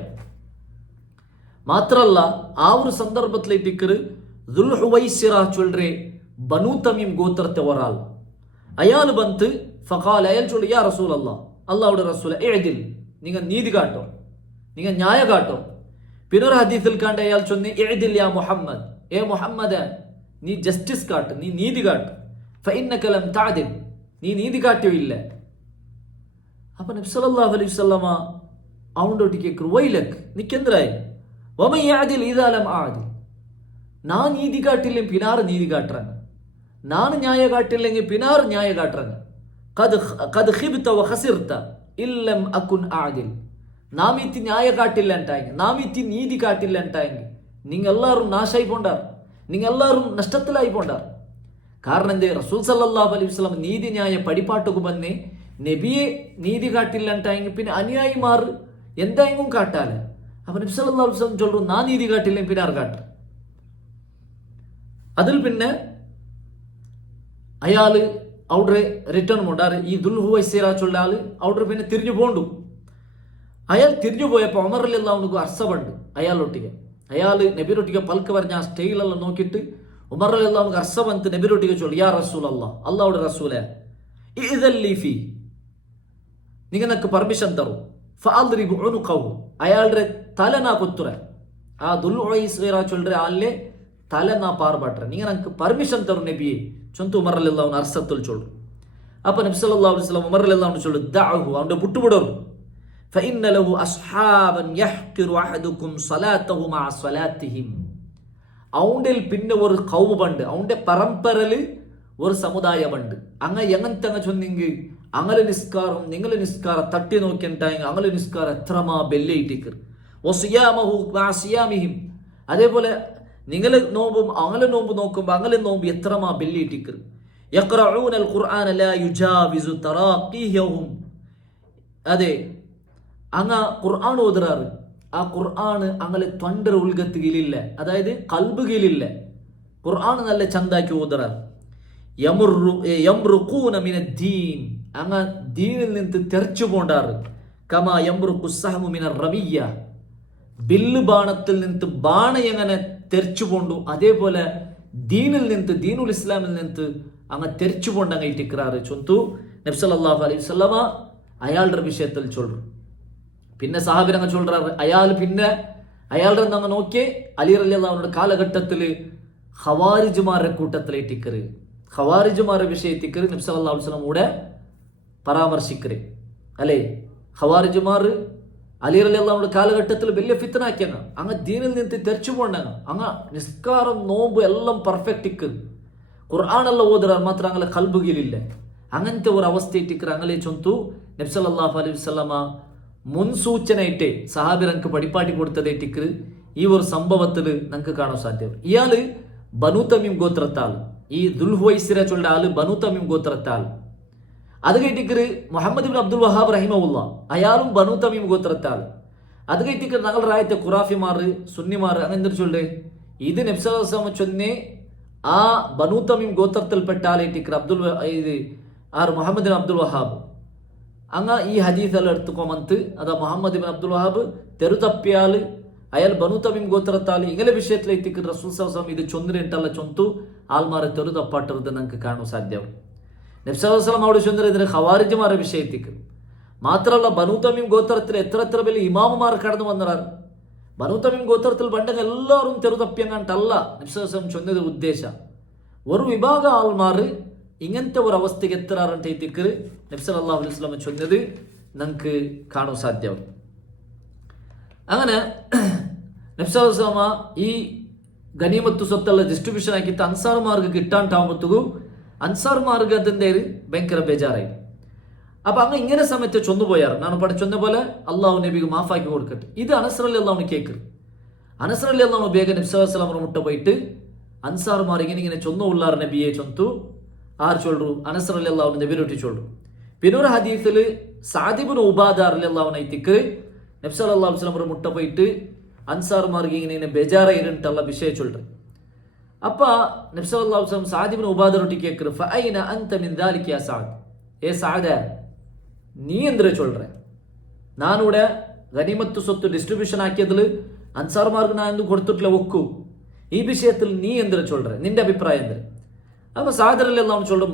മാത്രല്ല ആ ഒരു സന്ദർഭത്തിലേക്ക് ദുൽഹുവൈസിറ ചൊല്ലേ ബനൂ തമീം ഗോത്രത്തെ ഒരാൾ അയാൾ ബന്ത് ഫഖാൽ, അയാൾ ചൊല്ലി യാ റസൂൽ അല്ലാഹ്, അള്ളാഹുടെ റസൂൽ ഇഅ്ദിൽ, നിങ്ങൾ നീതി കാട്ടോ, നിങ്ങൾ ന്യായ കാട്ടോ. പിന്നൊരു ഹദീസിൽ കണ്ട അയാൾ ചൊന്നി ഇഅ്ദിൽ യാ മുഹമ്മദ്, ഏ മുഹമ്മദ് നീ ജസ്റ്റിസ് കാട്ട്, നീ നീതി കാട്ട്. ഫഇന്നക ലം തഅദിൽ, നീ നീതി കാട്ടിയോ ഇല്ല. അപ്പൊ നബി സല്ലല്ലാഹു അലൈഹി വസല്ലമ അവണ്ടോട്ടിക്ക് വൈലക്, നിക്കെന്തരായി? വമൻ യഅദിൽ ഇദാ ലം അഅദിൽ, ഞാൻ നീതി കാട്ടില്ലെങ്കിൽ പിന്നാറ് നീതി കാട്ടുறாங்க, ನಾನು ನ್ಯಾಯ ಕಾಟಿല്ലെങ്കിൽ പിന്നാറ് ന്യായ കാട്ടുறாங்க. ഖദ് ഖിബ്ത വ ഖസിർത ഇല്ലം അകുൻ അഅദിൽ, നാം ഇത്തി ന്യായ കാട്ടില്ല ಅಂತಾയെങ്കിൽ, നാം ഇത്തി നീതി കാട്ടില്ല ಅಂತಾയെങ്കിൽ നിങ്ങളെല്ലാവരും നാശായി പോണ്ടാർ, നിങ്ങളെല്ലാവരും നഷ്ടത്തിലായി പോണ്ടാർ. കാരണം എന്തേ? റസൂൽ സല്ലല്ലാഹു അലൈഹി വസല്ലം നീതി ന്യായ പടിപ്പാട്ടുക്ക് ബന്ನೇ നബിയെ നീതി കാട്ടില്ല ಅಂತಾയെങ്കിൽ പിന്നെ അനുയായിമാർ എന്തായെങ്കിലും കാട്ടാല്. അപ്പൊ നബി സല്ലല്ലാഹു അലൈഹി വസല്ലം ചൊല്ലു നാ നീതി കാട്ടില്ലെങ്കിൽ പിന്നാർ കാട്ട. അതിൽ പിന്നെ അയാള് അവിടെ റിട്ടേൺ കൊണ്ടാറ്. ഈ ദുൽഹുവൈസിറ ചൊല്ല ആള് അവിടെ പിന്നെ തിരിഞ്ഞു പോണ്ടു. അയാൾ തിരിഞ്ഞു പോയപ്പോ ഉമർ റളിയല്ലാഹു അൻഹു അർസബണ്ട് അയാളൊട്ടിಗೆ. അയാള് നബിരൊട്ടിಗೆ പൽക്ക് പറഞ്ഞ ആ സ്റ്റൈലെല്ലാം നോക്കിയിട്ട് ഉമർ റളിയല്ലാഹു അൻഹു അർസബന്ത് നബിരൊട്ടിಗೆ ചൊല്ലി യാ റസൂൽ അല്ലാഹ്, അല്ലാഹുടെ റസൂലേ ഇദൽ ലി ഫീ, നിങ്ങൾ എനിക്ക് പെർമിഷൻ തരൂ. ഫഅദ്രിബു ഉനുഖഹു, അയാളുടെ തല നാ കൊത്തുറ. ആ ദുൽഹുവൈസിറ ചൊല്ലുற ആളിലെ തല നാ പാർബാട്ടെ, നിങ്ങൾ എനിക്ക് പെർമിഷൻ തരൂ നബിയെ ചൊന്തു ഉമർ റളിയല്ലാഹു അൻഹു അർസത്തുൽ ചൊല്ലു. അപ്പൊ നബി സല്ലല്ലാഹു അലൈഹി വസല്ലം ഉമർ റളിയല്ലാഹു അൻഹു ചൊല്ലു ദഅഹു, അവന്റെ വിട്ടുവിടൂ. فإن له أصحابا يحقر أحدكم صلاته مع صلاتهم, അവന്റെ പിന്നെ ഒരു കൗമുണ്ട്, അവന്റെ പരമ്പരയില് ഒരു സമുദായമുണ്ട്. അങ്ങനെ എങ്ങനത്തെ ചൊന്നെങ്കിൽ അങ്ങനെ നിസ്കാരം നിങ്ങളെ നിസ്കാരം തട്ടി നോക്കിയിട്ടായെങ്കിൽ അങ്ങനെ നിസ്കാരം എത്രമാ ബെല്ലയിട്ടിക്കർ. അതേപോലെ നിങ്ങളെ നോമ്പും അങ്ങനെ നോമ്പ് നോക്കുമ്പോൾ അങ്ങനെ നോമ്പ് എത്രമാ ബെല്ലയിട്ടിക്കർ. യഖ്റഊനൽ ഖുർആന ലാ യുജാവിസു തറാഖീഹും, അതെ അങ്ങ ഖുർആൻ ഓതുറാറ്, ആ ഖുർആൻ അങ്ങനെ തൊണ്ടര ഉൾഗത്ത് കീഴില്ല, അതായത് കൽബ് കീഴില്ല. ഖുർആൻ നല്ല ചന്താക്കി ഓതുറാറ്. യംറുഖൂന മിനദ്ദീൻ അങ്ങ ദീനിൽ നിന്ന് തെറിച്ചു പോണ്ടാറ്. കമാ യംറുഖു സഹമു മിനർ റമിയ്യ ബില്ല് ബാണത്തിൽ നിന്ന് ബാണ എങ്ങനെ തെറിച്ചു പോണ്ടു അതേപോലെ ദീനിൽ നിന്ന് ദീനുൽ ഇസ്ലാമിൽ നിന്ന് അങ്ങ് തെറിച്ചു പോണ്ടങ്ങ ഇട്ടിക്கிறாரு ചൊന്തു നബി സല്ലല്ലാഹു അലൈഹി വസല്ലമ അയാളുടെ വിഷയത്തിൽ ചൊല്ലു. പിന്നെ സഹാബിരങ്ങ ചൊല്ലുறாரு അയാളുടെ അങ്ങ് നോക്കി അലി റളിയല്ലാഹു അൻഹുവിന്റെ കാലഘട്ടത്തിൽ ഖവാരിജ്മാരുടെ കൂട്ടത്തിൽ ഇട്ടിക്കറ്. ഖവാരിജ്മാരുടെ വിഷയത്തിക്കറ് നബി സല്ലല്ലാഹു അലൈഹി വസല്ലം കൂടെ പരാമർശിക്കറ് അല്ലേ. ഖവാരിജ്മാർ അലി റളിയല്ലാഹു അൻഹുവിന്റെ കാലഘട്ടത്തിൽ വലിയ ഫിത്നാക്കിയങ്ങ അങ്ങ് ദീനിൽ നിന്ന് തെറിച്ചു പോണ്ടങ്ങ അങ്ങ് നിസ്കാരം നോമ്പ് എല്ലാം പെർഫെക്റ്റ് ഇക്കറ് ഖുർആനെല്ലാം ഓതുறார் മാത്രം അങ്ങനെ കൽബുകിലില്ല. അങ്ങനത്തെ ഒരു അവസ്ഥ ഇട്ടിക്കറ്. അങ്ങനെ ചൊന്തു നബി സല്ലല്ലാഹു അലൈഹി വസല്ലമ മുൻസൂചനയായിട്ട് സഹാബിരങ്ങൾക്ക് പഠിപ്പാട്ടി കൊടുത്തതായിട്ടിക്കറ്. ഈ ഒരു സംഭവത്തിൽ നമുക്ക് കാണാൻ സാധ്യം. ഇയാള് ബനു തമീം ഗോത്രത്താൽ ഈ ദുൽഹുവൈസിറ ചൊല്ലുന്ന ആള് ബനു തമീം ഗോത്രത്താൽ. അത് കഴിഞ്ഞിട്ട് മുഹമ്മദ് ഇബ്നു അബ്ദുൽ വഹാബ് റഹിമഹുല്ല അയാളും ബനു തമീം ഗോത്രത്താൽ. അത് കഴിഞ്ഞിട്ട് ഞങ്ങളുടെ രാജ്യത്തെ ഖുറാഫിമാർ സുന്നിമാർ അങ്ങനെ എന്തൊരു ചൊല്ലേ ഇത് നബി സല്ലല്ലാഹു അലൈഹി വസല്ലം ചൊന്നെ ആ ബനു തമീം ഗോത്രത്തിൽപ്പെട്ട ആളായിട്ടിക്കറ് മുഹമ്മദ് ഇബ്നു അബ്ദുൽ വഹാബ് അങ്ങ ഈ ഹദീസെല്ലാം എടുത്തുകൊമന്ത് അതാ മുഹമ്മദ് ഇബ്നു അബ്ദുൽ വഹാബ് തെരുതപ്പിയാൽ അയാൾ ബനു തമീം ഗോത്രത്താൽ ഇങ്ങനെ വിഷയത്തിലെത്തിക്ക് റസൂൽ സല്ലല്ലാഹു അലൈഹി വസല്ലം ഇത് ചൊന്നിട്ടുള്ള ചൊന്തു ആൾമാരെ തെരുതപ്പാട്ടത് നമുക്ക് കാണാൻ സാധ്യവും. നബി സല്ലല്ലാഹു അലൈഹി വസല്ലം അവിടെ ചൊന്നര ഇതിന് ഖവാരിജ്മാരെ വിഷയത്തിക്ക് മാത്രമല്ല ബനു തമീം ഗോത്രത്തിൽ എത്ര വലിയ ഇമാമുമാർ കടന്നു വന്നറാർ. ബനു തമീം ഗോത്രത്തിൽ പണ്ടെങ്കിൽ എല്ലാവരും തെരുതപ്പിയങ്ങാണ്ടല്ല നബി സല്ലല്ലാഹു അലൈഹി വസല്ലം ചൊന്നത് ഉദ്ദേശം. ഒരു വിഭാഗ ആൾമാർ ഇങ്ങനത്തെ ഒരു അവസ്ഥയ്ക്ക് എത്തറാറെത്തിക്ക് നബി സല്ലല്ലാഹു അലൈഹി വസല്ലം ചൊന്നത് നമുക്ക് കാണാൻ സാധ്യവും. അങ്ങനെ നബി സല്ലല്ലാഹു അലൈഹി വസല്ലം ഈ ഗനീമത്ത് സ്വത്തുള്ള ഡിസ്ട്രിബ്യൂഷൻ ആക്കിയിട്ട് അൻസാർമാർക്ക് കിട്ടാണ്ടാവുമ്പോഴത്തേക്കും അൻസാർമാർക്ക് അതിൻ്റെ ഭയങ്കര ബേജാറായി. അപ്പൊ അങ്ങ് ഇങ്ങനെ സമയത്ത് ചൊന്നുപോയാറ് ഞാൻ പഠിച്ചൊന്ന പോലെ അള്ളാഹു നബിക്ക് മാഫാക്കി കൊടുക്കട്ടെ. ഇത് അനസ് റളിയല്ലാഹു കേൾക്കറ്. അനസ് റളിയല്ലാഹു വേഗം നബി സല്ലല്ലാഹു അലൈഹി വസല്ലം മുട്ട പോയിട്ട് അൻസാർമാർ ഇങ്ങനെ ചൊന്നു ഉള്ളാർ നബിയെ ചൊന്തു ആർ ചൊല്ലു അനസ് റളിയല്ലാഹു നബിരൊട്ടി ചൊല്ലു. പിന്നെ ഒരു ഹദീസിൽ സഅദ് ഇബ്നു ഉബാദ റളിയല്ലാഹു അൻഹു നബി സല്ലല്ലാഹു അലൈഹി വസല്ലം മുട്ട പോയിട്ട് അൻസാർമാർക്ക് ഇങ്ങനെ ബേജാറായിരുന്നിട്ടുള്ള വിഷയം ചൊല്ലു. അപ്പൊ നബി സല്ലല്ലാഹു അലൈഹി വസല്ലം സഅദ് ഇബ്നു ഉബാദ റൊട്ടി കേൾക്കറ് ഫഅൈന അൻത മിൻ ദാലിക യാ സഅദ് ഏ സഅദ് നീ എന്തിനാ ചൊല്ലേ നാനിവിടെ ഗനീമത്ത് സ്വത്ത് ഡിസ്ട്രിബ്യൂഷൻ ആക്കിയതിൽ അൻസാർമാർക്ക് ഞാൻ എന്തും കൊടുത്തിട്ടില്ല ഒക്കു ഈ വിഷയത്തിൽ നീ എന്തിനാ ചൊല്ലേ നിന്റെ അഭിപ്രായം എന്ത്. അപ്പൊ സഅദ് റളിയല്ലാഹു ചൊല്ലും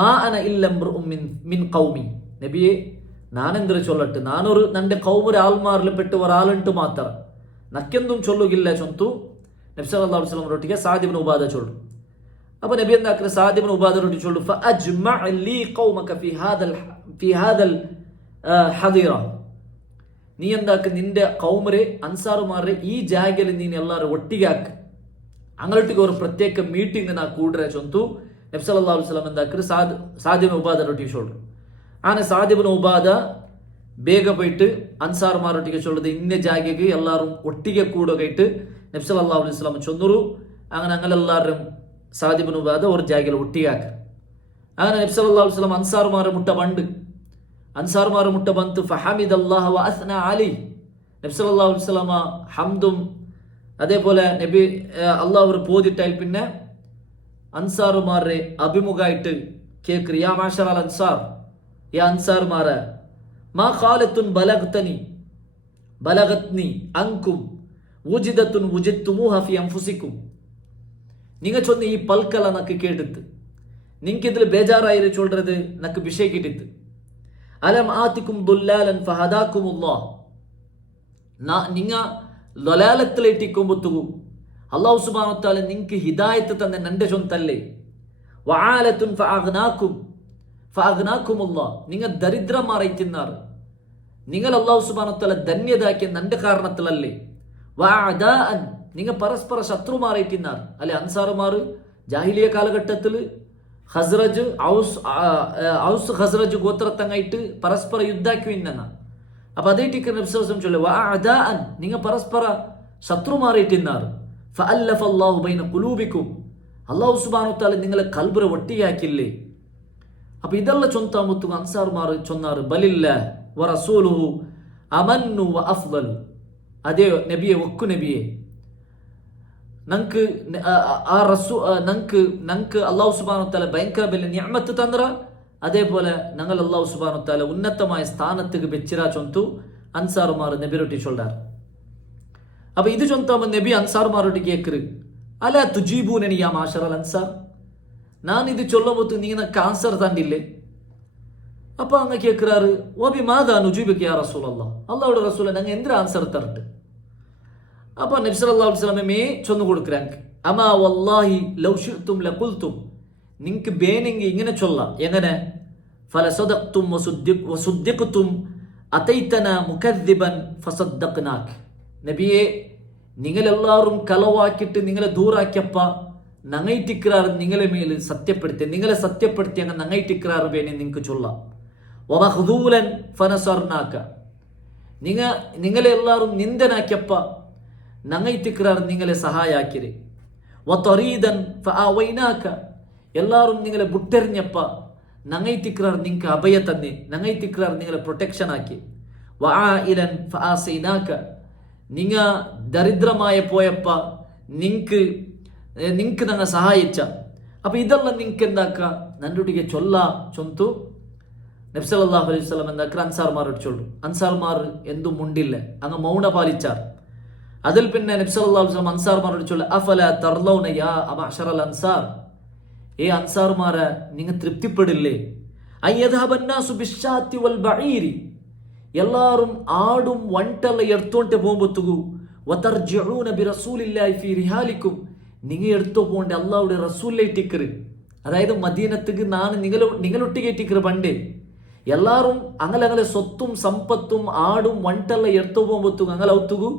മാ അന ഇല്ല ഇംറുഉം മിൻ ഖൗമി നബിയെ ഞാൻ എന്തിനാ ചൊല്ലട്ടെ നാനൊരു നന്റെ കൗമൊരു ആൾമാരിൽ പെട്ട് ഒരാളുണ്ട് മാത്രം നക്കെന്തും ചൊല്ലുകില്ല ചൊന്തു നബി സല്ലല്ലാഹു അലൈഹി വസല്ലം റൊട്ടിಗೆ സഅദ് ഇബ്നു ഉബാദ ചൊല്ലു. അപ്പൊ നബി എന്താക്കുക സഅദ് ഇബ്നു ഉബാദ റൊട്ടി ചൊല്ലു ഫഅജ്മഅ ലീ ഖൗമക ഫി ഹാദൽ ഹദീറ നീ എന്താക്ക് നിന്റെ കൗമരെ അൻസാറുമാരെ ഈ ജാഗയിൽ നീ എല്ലാവരും ഒട്ടിಗೆ ಹಾಕು അങ്ങോട്ടേക്ക് ഒരു പ്രത്യേക മീറ്റിംഗ് നാ കൂടരെ ചൊന്തു നബി സല്ലല്ലാഹു അലൈഹി വസല്ലം എന്താക്കുക സഅദ് ഇബ്നു ഉബാദ റൊട്ടി ചൊല്ലു. ആന സഅദ് ഇബ്നു ഉബാദ ಬೇಗ പോയിട്ട് അൻസാർമാരൊട്ടിಗೆ ചൊല്ലത് ഇന്ന ജാഗയ്ക്ക് എല്ലാവരും ഒട്ടിಗೆ കൂടുകയായിട്ട് നബി സല്ലല്ലാഹു അലൈഹി വസല്ലം ചൊന്നൂರು. അങ്ങനെ ഞങ്ങളെല്ലാവരും സഅദ് ഇബ്നു ഉബാദ ഒരു ജാഗയിൽ ഒട്ടിಗೆ ಹಾಕ അങ്ങനെ നബി സല്ലല്ലാഹു അലൈഹി വസല്ലം അൻസാർമാരെ മുട്ട ಬಂತು ഫഹമിദല്ലാഹു വ അസ്ന അലൈ നബി സല്ലല്ലാഹു അലൈഹി വസല്ലം ഹംദും അതേപോലെ നബി അല്ലാഹു പോദിട്ടാൽ പിന്നെ അൻസാറുമാരെ അഭിമുഖമായിട്ട് കേൾക്കറി യാ മാശറൽ അൻസാർ യാ അൻസാർമാരെ മാ ഖാലത്തുൻ ബലഗത്നി അൻകും വുജിദത്തുൻ വുജിദ്തുമുഹ ഫി അൻഫുസിക്കും നിങ്ങൾ ചൊന്ന ഈ പൽക്കല നക്ക് കേട്ടിത്ത് നിങ്ങൾക്ക് ഇതിൽ ബേജാറായി ചൊല്றது നക്ക് വിഷയ കിട്ടിത്ത് അലം ആതിക്കും ദുല്ലാലൻ ഫഹദാക്കുമുല്ലാഹ് നിങ്ങ ലലാലത്തിലെത്തിക്കുമ്പോഴത്തേക്കും അല്ലാഹു സുബ്ഹാനഹു വ തആല നിങ്ങൾക്ക് ഹിദായത്ത് തന്നെ നന്റെ ചൊന്തല്ലേ വആലത്തുൻ ഫഅഗ്നാക്കുമുല്ലാഹ് നിങ്ങൾ ദരിദ്രമാറായിത്തിന്നാറ് നിങ്ങൾ അല്ലാഹു സുബ്ഹാനഹു വ തആല ധന്യതാക്കിയ നന്റെ കാരണത്തിലല്ലേ വഅദാഅൻ നിങ്ങൾ പരസ്പര ശത്രുമാറായിത്തിന്നാറ് അല്ലെ. അൻസാറുമാർ ജാഹിലിയ കാലഘട്ടത്തിൽ ഔസ് ഖസ്റജ് ഗോത്രത്തങ്ങായിട്ട് പരസ്പര യുദ്ധാക്കി ഇന്ന അപ്പൊ അതേറ്റിക്ക് നബി സല്ലല്ലാഹു അലൈഹി വസല്ലം ചൊല്ലുക വഅദാഅൻ നിങ്ങൾ പരസ്പര ശത്രുമാറായിത്തിന്നാറ് ഫഅല്ലഫല്ലാഹു ബൈന ഖുലൂബിക്കും അല്ലാഹു സുബ്ഹാനഹു വ തആല നിങ്ങളെ കൽബിനെ ഒട്ടിയാക്കില്ലേ. അപ്പൊ ഇതെല്ലാം ചൊന്താമുത്തു അൻസാർമാർ ചൊന്നാറ് ബലില്ലാഹ് വ റസൂലുഹു അമന്നു വ അഫ്ളൽ അതേ നബിയെ ഒക്കു നബിയെ ನಂക്ക് ആ റസൂ ನಂക്ക് അള്ളാഹു സുബ്ഹാനഹു വതആല ഭയങ്കര വലിയ നിഅമത്ത് തന്നറ അതേപോലെ ഞങ്ങൾ അള്ളാഹു സുബ്ഹാനഹു വതആല ഉന്നതമായ സ്ഥാനത്തേക്ക് വെച്ചിരാ ചൊന്തു അൻസാറുമാർ നബിരൊട്ടി ചൊല്ലാർ. അപ്പൊ ഇത് ചൊന്താകുമ്പോൾ നബി അൻസാറുമാരോട്ട് കേക്കറ്, അല തുജീബൂനനി യാ മാശറൽ അൻസാർ, ഞാൻ ഇത് ചൊല്ലുമ്പോൾ നിങ്ങൾക്ക് ആൻസർ തന്നില്ലേ? അപ്പൊ അങ്ങ് കേൾക്കാറ്, ഓബി മാതാ നുജീബിക്ക് യാ റസൂലല്ലാഹ്, അള്ളാഹുടെ റസൂല ഞങ്ങൾ എന്തിനാ ആൻസർ തരട്ട്? അപ്പൊ നബി സല്ലല്ലാഹു അലൈഹി വസല്ലമേ ചൊന്നു കൊടുക്കുறாங்க, അമാ വല്ലാഹി ലൗ ശിഅ്തും ലഖുൽതും, നിങ്ങൾക്ക് വേണമെങ്കിൽ ഇങ്ങനെ ചൊല്ലാം, എങ്ങനെ? ഫലസദഖ്തും വസുദ്ദിഖ്തും അതൈതന മുകദ്ദിബൻ ഫസദ്ദഖ്നാക, നബിയെ നിങ്ങളെല്ലാവരും കളവാക്കിയിട്ട് നിങ്ങളെ ദൂരാക്കിയപ്പ ഞങ്ങൈറ്റിക്രാർ നിങ്ങളെ മേൽ സത്യപ്പെടുത്തി, നിങ്ങളെ സത്യപ്പെടുത്തി അങ്ങ് ഞങ്ങൈറ്റിക്രാർ വേണേ നിങ്ങൾക്ക് ചൊല്ലാം. വമഖ്ദൂലൻ ഫനസർനാക, നിങ്ങളെ എല്ലാവരും നിന്ദനാക്കിയപ്പ ഞങ്ങൈറ്റിക്രാർ നിങ്ങളെ സഹായാക്കിരെ. വതരീദൻ ഫആവൈനാക, എല്ലാവരും നിങ്ങളെ ബുട്ടെറിഞ്ഞപ്പ ഞങ്ങൈറ്റിക്രാർ നിങ്ങൾക്ക് അഭയ തന്നെ, ഞങ്ങൈറ്റിക്രാർ നിങ്ങളെ പ്രൊട്ടക്ഷൻ ആക്കി. വആഇലൻ ഫആസൈനാക, നിങ്ങ ദരിദ്രമായ പോയപ്പ നിങ്ങക്ക് ഞങ്ങൾ സഹായിച്ച. അപ്പൊ ഇതെല്ലാം നിങ്ങൾക്ക് എന്താക്ക നല്ലൊട്ടിಗೆ ചൊന്തു നബി സല്ലല്ലാഹു അലൈഹി വസല്ലം എന്താക്ക അൻസാർമാരോട് ചൊല്ലു. അൻസാർമാർ എന്തും മുണ്ടില്ല, അങ്ങ് മൗന പാലിച്ചാർ. അതിൽ പിന്നെ നബി സല്ലല്ലാഹു അലൈഹി വസല്ലം അൻസാർമാരോട് ചൊല്ലു, അഫല തർലൗന യാ അമഅശറൽ അൻസാർ, ഏ അൻസാർമാരെ നിങ്ങൾ തൃപ്തിപ്പെടില്ലേ? അയ്യദ്ഹബന്നാസു ബിശ്ശാത്തി വൽ ബഈരി, എല്ലാവരും ആടും വണ്ടെല്ലാം എടുത്തോണ്ട് പോകുമ്പോത്തുകു വതർജിഊന ബിറസൂലില്ലാഹി ഫീ റിഹാലിക്കും, നിങ്ങൾ എടുത്തു പോകേണ്ട അള്ളാഹുടെ റസൂലിലേറ്റിക്കറ്, അതായത് മദീനത്തേക്ക് നാണ് നിങ്ങളൊട്ടിಗೆ ഇട്ടിക്കറ്. പണ്ടേ എല്ലാവരും അങ്ങനെ സ്വത്തും സമ്പത്തും ആടും വണ്ടെല്ലാം എടുത്തു പോകുമ്പോത്തുകു അങ്ങലൗത്തുകു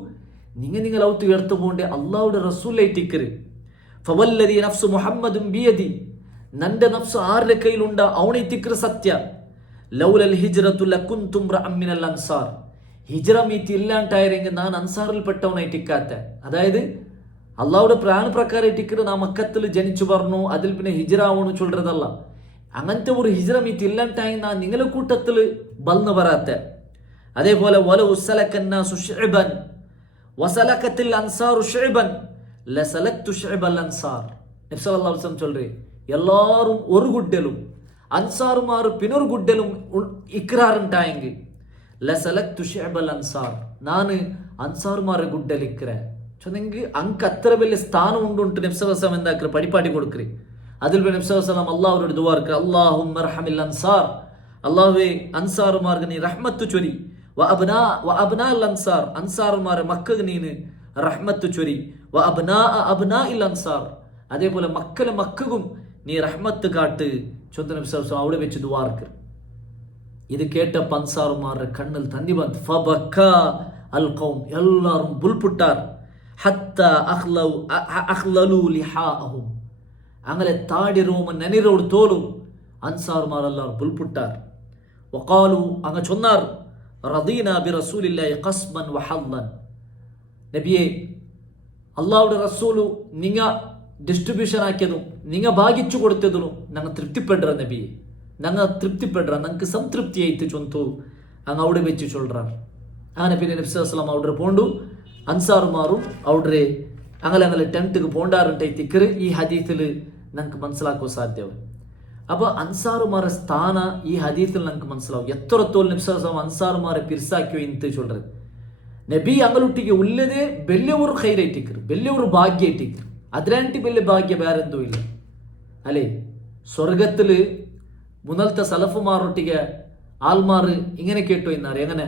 നിങ്ങൾ ഔത്തു എടുത്തു പോകേണ്ട അള്ളാഹുടെ റസൂലിലേറ്റിക്കറ്. ഫവല്ലദി നഫ്സു മുഹമ്മദും ബിയദി, നന്റെ നഫ്സ് ആരുടെ കയ്യിലുണ്ട അവണിത്തിക്കറ് സത്യ. ലൗലൽ ഹിജ്റതു ലകുൻതും റഅം മിനൽ അൻസാർ, ഹിജ്റ മീത്തി ഇല്ലാണ്ടായിരുന്നെങ്കിൽ ഞാൻ അൻസാറിൽപ്പെട്ടവനായിട്ടിക്കാത്ത. അതായത് അള്ളാഹുടെ പ്രാണ പ്രകാരം ഇട്ടിക്കറ് നാ മക്കത്തിൽ ജനിച്ചു പറഞ്ഞു, അതിൽ പിന്നെ ഹിജ്റ ആവണു ചൊല്ലതല്ല. അങ്ങനത്തെ ഒരു ഹിജ്റ മീത്തി ഇല്ലാണ്ടായി നാ നിങ്ങളെ കൂട്ടത്തിൽ ബൽന്ന് വരാത്ത. അതേപോലെ വലൗ സലകന്നാസു ശുഅബൻ വസലകത്തിൽ അൻസാറു ശുഅബൻ ലസലക്തു ശുഅബൽ അൻസാർ, നബി സല്ലല്ലാഹു അലൈഹി വസല്ലം ചൊല്ലി, എല്ലാവരും ഒരു ഗുഡ്ഡലും അൻസാറുമാർ പിന്നൊരു ഗുഡ്ഡലും ഇക്രാറുണ്ടായെങ്കിൽ ലസലക്തു ശുഅബൽ അൻസാർ, ನಾನು അൻസാറുമാരെ ഗുഡ്ഡലിക്കറേ ചൊന്നെങ്കിൽ അങ്ങ് അത്ര വലിയ സ്ഥാനം ഉണ്ടുണ്ട്. നബി സല്ലല്ലാഹു അലൈഹി വസല്ലം എന്താക്കറ് പഠിപ്പാടി കൊടുക്കറി. അതിൽ നബി സല്ലല്ലാഹു അലൈഹി വസല്ലം അല്ലാഹുവോട് ദുആ ചെയ്യറ്, അല്ലാഹുമ്മ റഹമിൽ അൻസാർ, അല്ലാഹുവേ അൻസാറുമാർക്ക് നീ റഹ്മത്ത് ചൊരി. വഅബ്നാഅൽ അൻസാർ, അൻസാറുമാരെ മക്കൾക്ക് നീ റഹ്മത്ത് ചൊരി. വഅബ്നാഇൽ അൻസാർ, അതേപോലെ മക്കൾക്കും നീ റഹ്മത്ത് കാട്ട് ചൊന്ന നബി സല്ലല്ലാഹു അലൈഹി വസല്ലം അവിടെ വെച്ച് ദുആ ചെയ്യറ്. ഇത് കേട്ട അൻസാറുമാരുടെ കണ്ണിൽ തന്നി വന്നു. ഫബക്കാ അൽ ഖൗം, എല്ലാവരും ബുൽപുട്ടാർ. ഹത്താ അഖ്ലലു ലിഹാഅഹും, അങ്ങനെ താടി രോമ നനിരോട് തോലും അൻസാറുമാരെല്ലാവരും ബുൽപുട്ടാർ. വഖാലു, അങ്ങ് ചൊന്നാർ, റദീന ബിറസൂലില്ലാഹി ഖസ്മൻ വഹല്ലൻ, നബിയെ അള്ളാഹുടെ റസൂലു നിങ്ങ ഡിസ്ട്രിബ്യൂഷൻ ആക്കിയതും നിങ്ങ ഭാഗിച്ചു കൊടുത്തതിലും ഞങ്ങൾ തൃപ്തിപ്പെടുற നബിയെ, ഞങ്ങൾ തൃപ്തിപ്പെടുற, ഞങ്ങൾക്ക് സംതൃപ്തി ആയിട്ട് ചൊന്തു അങ്ങ് അവിടെ വെച്ച് ചൊല്ലാർ. അങ്ങനെ പിന്നെ നബി സല്ലല്ലാഹു അലൈഹി വസല്ലം അവിടെ പോണ്ടു. അൻസാറുമാറും അവിടെ അങ്ങനെ ടെൻറ്റിಗೆ പോണ്ടാറുണ്ടായിത്തിക്കറ്. ഈ ഹദീസിൽ ഞങ്ങൾക്ക് മനസ്സിലാക്കാൻ സാധ്യവും. അപ്പോൾ അൻസാറുമാരെ സ്ഥാന ഈ ഹദീസിൽ ഞങ്ങൾക്ക് മനസ്സിലാവും. എത്രത്തോളം നബി സല്ലല്ലാഹു അലൈഹി വസല്ലം അൻസാറുമാരെ പിർസാക്കിയോ ಇಂತ ചൊല്ലറ്. നബി അങ്ങലൊಟ್ಟಿಗೆ ഉള്ളതേ വലിയൊരു ഖൈറായിട്ടിക്കറ്, വലിയൊരു ഭാഗ്യമായിട്ടിക്കറ്. അതിനായിട്ട് വലിയ ഭാഗ്യ വേറെന്തോ ഇല്ല അല്ലേ? സ്വർഗത്തില് മുന്നലത്തെ സലഫുമാരൊട്ടിಗೆ ആൽമാർ ഇങ്ങനെ കേട്ടോ എന്നാറ്, എങ്ങനെ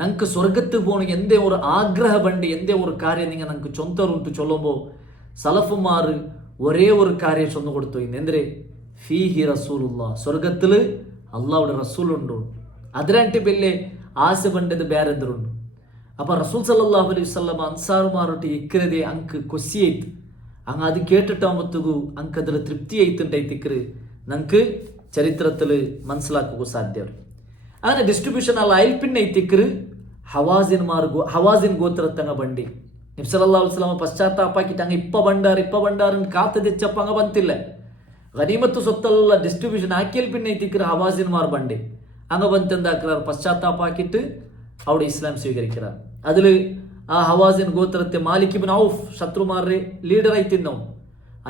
ഞങ്ങൾക്ക് സ്വർഗത്ത് പോകണം എന്തേ ഒരു ആഗ്രഹ ബണ്ട് എന്തേ ഒരു കാര്യം നിങ്ങൾ ഞങ്ങൾക്ക് ചൊന്തറുണ്ട് ചൊല്ലുമ്പോൾ സലഫുമാർ ഒരേ ഒരു കാര്യം ചൊന്നു കൊടുത്തു ഇന്ന്, എന്തേ ഫീഹി റസൂലുള്ളാഹ്, സ്വർഗത്തില് അള്ളാഹുടെ റസൂലുണ്ടോ. അതിനായിട്ട് വലിയ ആശ ബണ്ടത് ಬೇರೆಂದರುണ്ട്. അപ്പൊ റസൂൽ സല്ലല്ലാഹു അലൈഹി വസല്ലം അൻസാറുമാരൊട്ടി ഇക്കരതെ അങ്ക് കൊസിയായിട്ട് അങ്ങ് അത് കേട്ടിട്ടാകുമ്പോഴത്തേക്കു അങ്ക് അതിൽ തൃപ്തി ആയിട്ടുണ്ടായിത്തിക്കറ് ഞങ്ങൾക്ക് ചരിത്രത്തിൽ മനസ്സിലാക്കുക സാധ്യമാണ്. അങ്ങനെ ഡിസ്ട്രിബ്യൂഷൻ അല്ല അയൽ പിന്നെ ಐತಿಕ್ಕರು ಹವಾಜಿನ್ ಗೋತ್ರತ್ತಂಗ ಬಂಡಿ ನಬಿ ಸಲ್ಲಲ್ಲಾಹು ಅಲೈಹಿ ವಸಲ್ಲಂ ಪಶ್ಚಾತ್ತಾಪಾಕಿಟ್ಟು ಹಂಗ ಇಪ್ಪ ಬಂಡಾರ ಕಾತ ತೆಚ್ಚಪ್ಪ ಹಂಗ ಬಂತಿಲ್ಲ. ಗನೀಮತ್ತು ಸೊತ್ತೆಲ್ಲ ಡಿಸ್ಟ್ರಿಬ್ಯೂಷನ್ ಹಾಕಿಲ್ പിന്നെ ಐತಿಕ್ಕರು ഹവാസിന്മാർ ಬಂಡಿ ಹಂಗ ಬಂತಂದಾಕ್ರಾർ പശ്ചാത്താപ്പാക്കിയിട്ട് അവിടെ ഇസ്ലാം സ്വീകരിக்கிறார். അതിൽ ആ ഹവാസിൻ ഗോത്രത്തെ മാലിക് ഇബ്നു ഔഫ് ശത്രുമാരുടെ ലീഡറായി തിന്നവും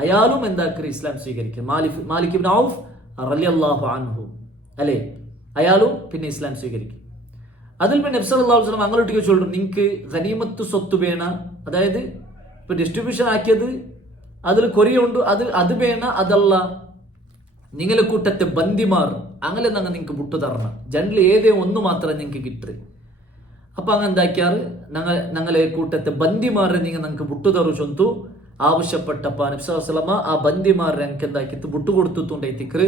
അയാളും എന്താക്കറി ഇസ്ലാം സ്വീകരിക്കും. മാലിക് ഇബ്നു ഔഫ് റളിയല്ലാഹു അൻഹു അല്ലേ, അയാളും പിന്നെ ഇസ്ലാം സ്വീകരിക്കും. അതിൽ പിന്നെ നബി സല്ലല്ലാഹു അലൈഹി വസല്ലം അങ്ങോട്ടേക്ക് ചൊല്ലും, നിങ്ങൾക്ക് ഗനീമത്ത് സ്വത്ത് വേണ, അതായത് ഇപ്പൊ ഡിസ്ട്രിബ്യൂഷൻ ആക്കിയത് അതിൽ കൊറിയുണ്ട്, അത് വേണ, അതല്ല നിങ്ങളെ കൂട്ടത്തെ ബന്ദിമാർ അങ്ങനെ ഞങ്ങൾ നിങ്ങൾക്ക് വിട്ടു തരണം, ജണ്ടിൽ ഏതേ ഒന്ന് മാത്രം നിങ്ങൾക്ക് കിട്ടു. അപ്പൊ അങ്ങ് എന്താക്കിയാറ്, ഞങ്ങളെ കൂട്ടത്തെ ബന്ദിമാരെ നിങ്ങൾ ഞങ്ങൾക്ക് വിട്ടു തറു ചൊന്തു ആവശ്യപ്പെട്ടപ്പ നബി സല്ലല്ലാഹു അലൈഹി വസല്ലം ആ ബന്ദിമാരെ ഞങ്ങൾക്ക് എന്താക്കിത്ത് വിട്ടുകൊടുത്തുണ്ടായിത്തിക്കറ്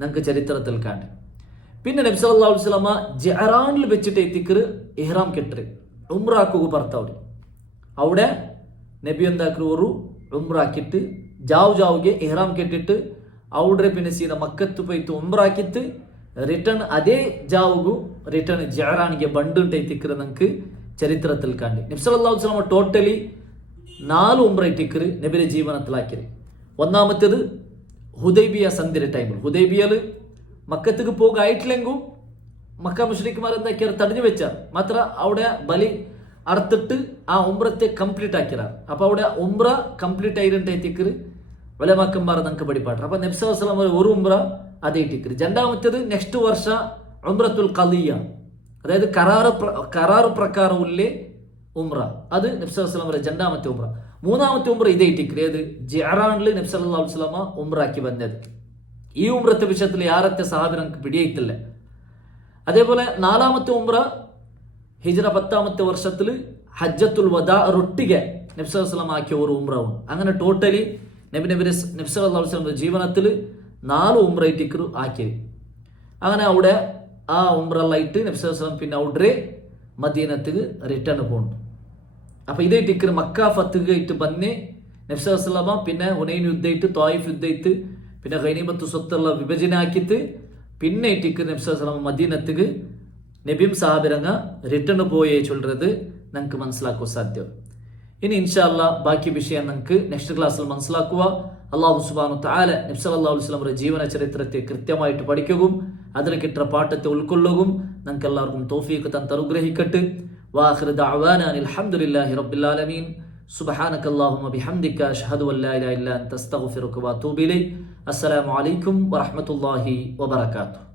ഞങ്ങൾക്ക് ചരിത്രത്തിൽ കാണി. പിന്നെ നബി സല്ലല്ലാഹു അലൈഹി വസല്ലം ജഹറാനിൽ വെച്ചിട്ട് എത്തിക്കറ് ഇഹ്റാം കെട്ടറ് ഉംറാക്കുക ഭർത്താവ്. അവിടെ നബി എന്താക്കറ് ഒരു ഉംറാക്കിട്ട് ജാവുಗೆ ഇഹ്റാം കെട്ടിട്ട് അവിടെ പിന്നെ സീದ മക്കത്ത് പോയിട്ട് ഉംറാക്കിത്ത് റിട്ടേൺ അതേ ജാവുಗು റിട്ടേൺ ജഹറാനിಗೆ ಬಂಡುಂಟೈತಿಕ್ಕರು നമുക്ക് ചരിത്രത്തിൽ കണ്ടി. നബി സല്ലല്ലാഹു അലൈഹി വസല്ലം ടോട്ടലി 4 ഉംറ ഇട്ടിക്കറ് നബിയുടെ ജീവനത്തിലാക്കിയത്. ഒന്നാമത്തേത് ഹുദൈബിയ സന്ധിയുടെ ടൈമിൽ, ഹുദൈബിയയിൽ മക്കത്തേക്ക് പോകായിട്ടില്ലെങ്കും മക്ക മുശ്രിക്കുമാർ എന്താക്കിയാർ, തടഞ്ഞു വെച്ചാർ. മാത്ര അവിടെ ബലി അറുത്തിട്ട് ആ ഉംറത്തെ കംപ്ലീറ്റ് ആക്കിയാർ. അപ്പൊ അവിടെ ഉംറ കംപ്ലീറ്റ് ആയിട്ടുണ്ടെത്തിക്കറ് വലമാക്കന്മാർ നമുക്ക് പഠിപ്പാട്ടർ. അപ്പൊ നബി സല്ലല്ലാഹു അലൈഹി വസല്ലം ഒരു ഉംറ അതേ ഇട്ടിക്കറ്. രണ്ടാമത്തേത് നെക്സ്റ്റ് വർഷ ഉംറത്തുൽ ഖളിയ, അതായത് കരാറ് പ്രകാരമുള്ള ഉംറ, അത് നബി സല്ലല്ലാഹു അലൈഹി വസല്ലം രണ്ടാമത്തെ ഉംറ. മൂന്നാമത്തെ ഉംറ ഇതേ ഇട്ടിക്കറ്, ഏത് ജഹറാനിൽ നബി സല്ലല്ലാഹു അലൈഹി വസല്ലം ഉംറാക്കി വന്നത്. ഈ ഉംറത്തെ വിഷയത്തിൽ യാറത്തെ സഹാബി നമുക്ക് പിടിയിട്ടില്ല. അതേപോലെ നാലാമത്തെ ഉംറ ഹിജ്റ 10ാമത്തെ വർഷത്തിൽ ഹജ്ജത്തുൽ വദാ റൊട്ടിಗೆ നബി സല്ലല്ലാഹു അലൈഹി വസല്ലം ആക്കിയ ഒരു ഉംറവും. അങ്ങനെ ടോട്ടലി നബി സല്ലല്ലാഹു അലൈഹി വസല്ലം ജീവനത്തിൽ 4 ഉംറ ഇട്ടിക്കറ് ആക്കി. അങ്ങനെ അവിടെ ആ ഉംറലായിട്ട് നബി സല്ലല്ലാഹു അലൈഹി വസല്ലം പിന്നെ അവിടെ മദീനത്തേക്ക് റിട്ടേൺ പോകുന്നു. അപ്പൊ ഇതേ ടിക്കർ മക്ക ഫത്തുക ഇട്ട് ബന്നെ നബി സല്ലല്ലാഹു അലൈഹി വസല്ലം പിന്നെ ഹുനൈൻ യുദ്ധയിട്ട് ത്വായിഫ് യുദ്ധയിട്ട് പിന്നെ ഗനീമത്ത് സ്വത്തുള്ള വിഭജന ആക്കിയിട്ട് പിന്നെ ഇട്ടിക്കർ നബി സല്ലല്ലാഹു അലൈഹി വസല്ലം മദീനത്തേക്ക് നബിയും സഹാബിരങ്ങ റിട്ടേൺ പോയേ ചൊല്ലുന്നത് നമുക്ക് മനസ്സിലാക്കുക സാധ്യം. ഇനി ഇൻഷാ അല്ലാഹ് ബാക്കി വിഷയം നമുക്ക് നെക്സ്റ്റ് ക്ലാസ്സിൽ മനസ്സിലാക്കുക. അല്ലാഹു സുബ്ഹാനഹു വ തആല നബി സല്ലല്ലാഹു അലൈഹി വസല്ലം ജീവന ചരിത്രത്തെ കൃത്യമായിട്ട് പഠിക്കുകയും അതിൽ കിട്ടുന്ന പാഠത്തെ ഉൾക്കൊള്ളുകയും നമുക്ക് എല്ലാവർക്കും തൗഫീഖ് തന്ന് അനുഗ്രഹിക്കട്ടെ. വാഖിറു ദഅവാനാ അൽഹംദുലില്ലാഹി റബ്ബിൽ ആലമീൻ. സുബ്ഹാനകല്ലാഹുമ്മ ബിഹംദിക അഷ്ഹദു അൻ ലാ ഇലാഹ ഇല്ല അൻത അസ്തഗ്ഫിറുക വ അതൂബു ഇലൈക്. അസ്സലാമു അലൈക്കും വറഹ്മത്തുള്ളാഹി വബറകാതുഹു.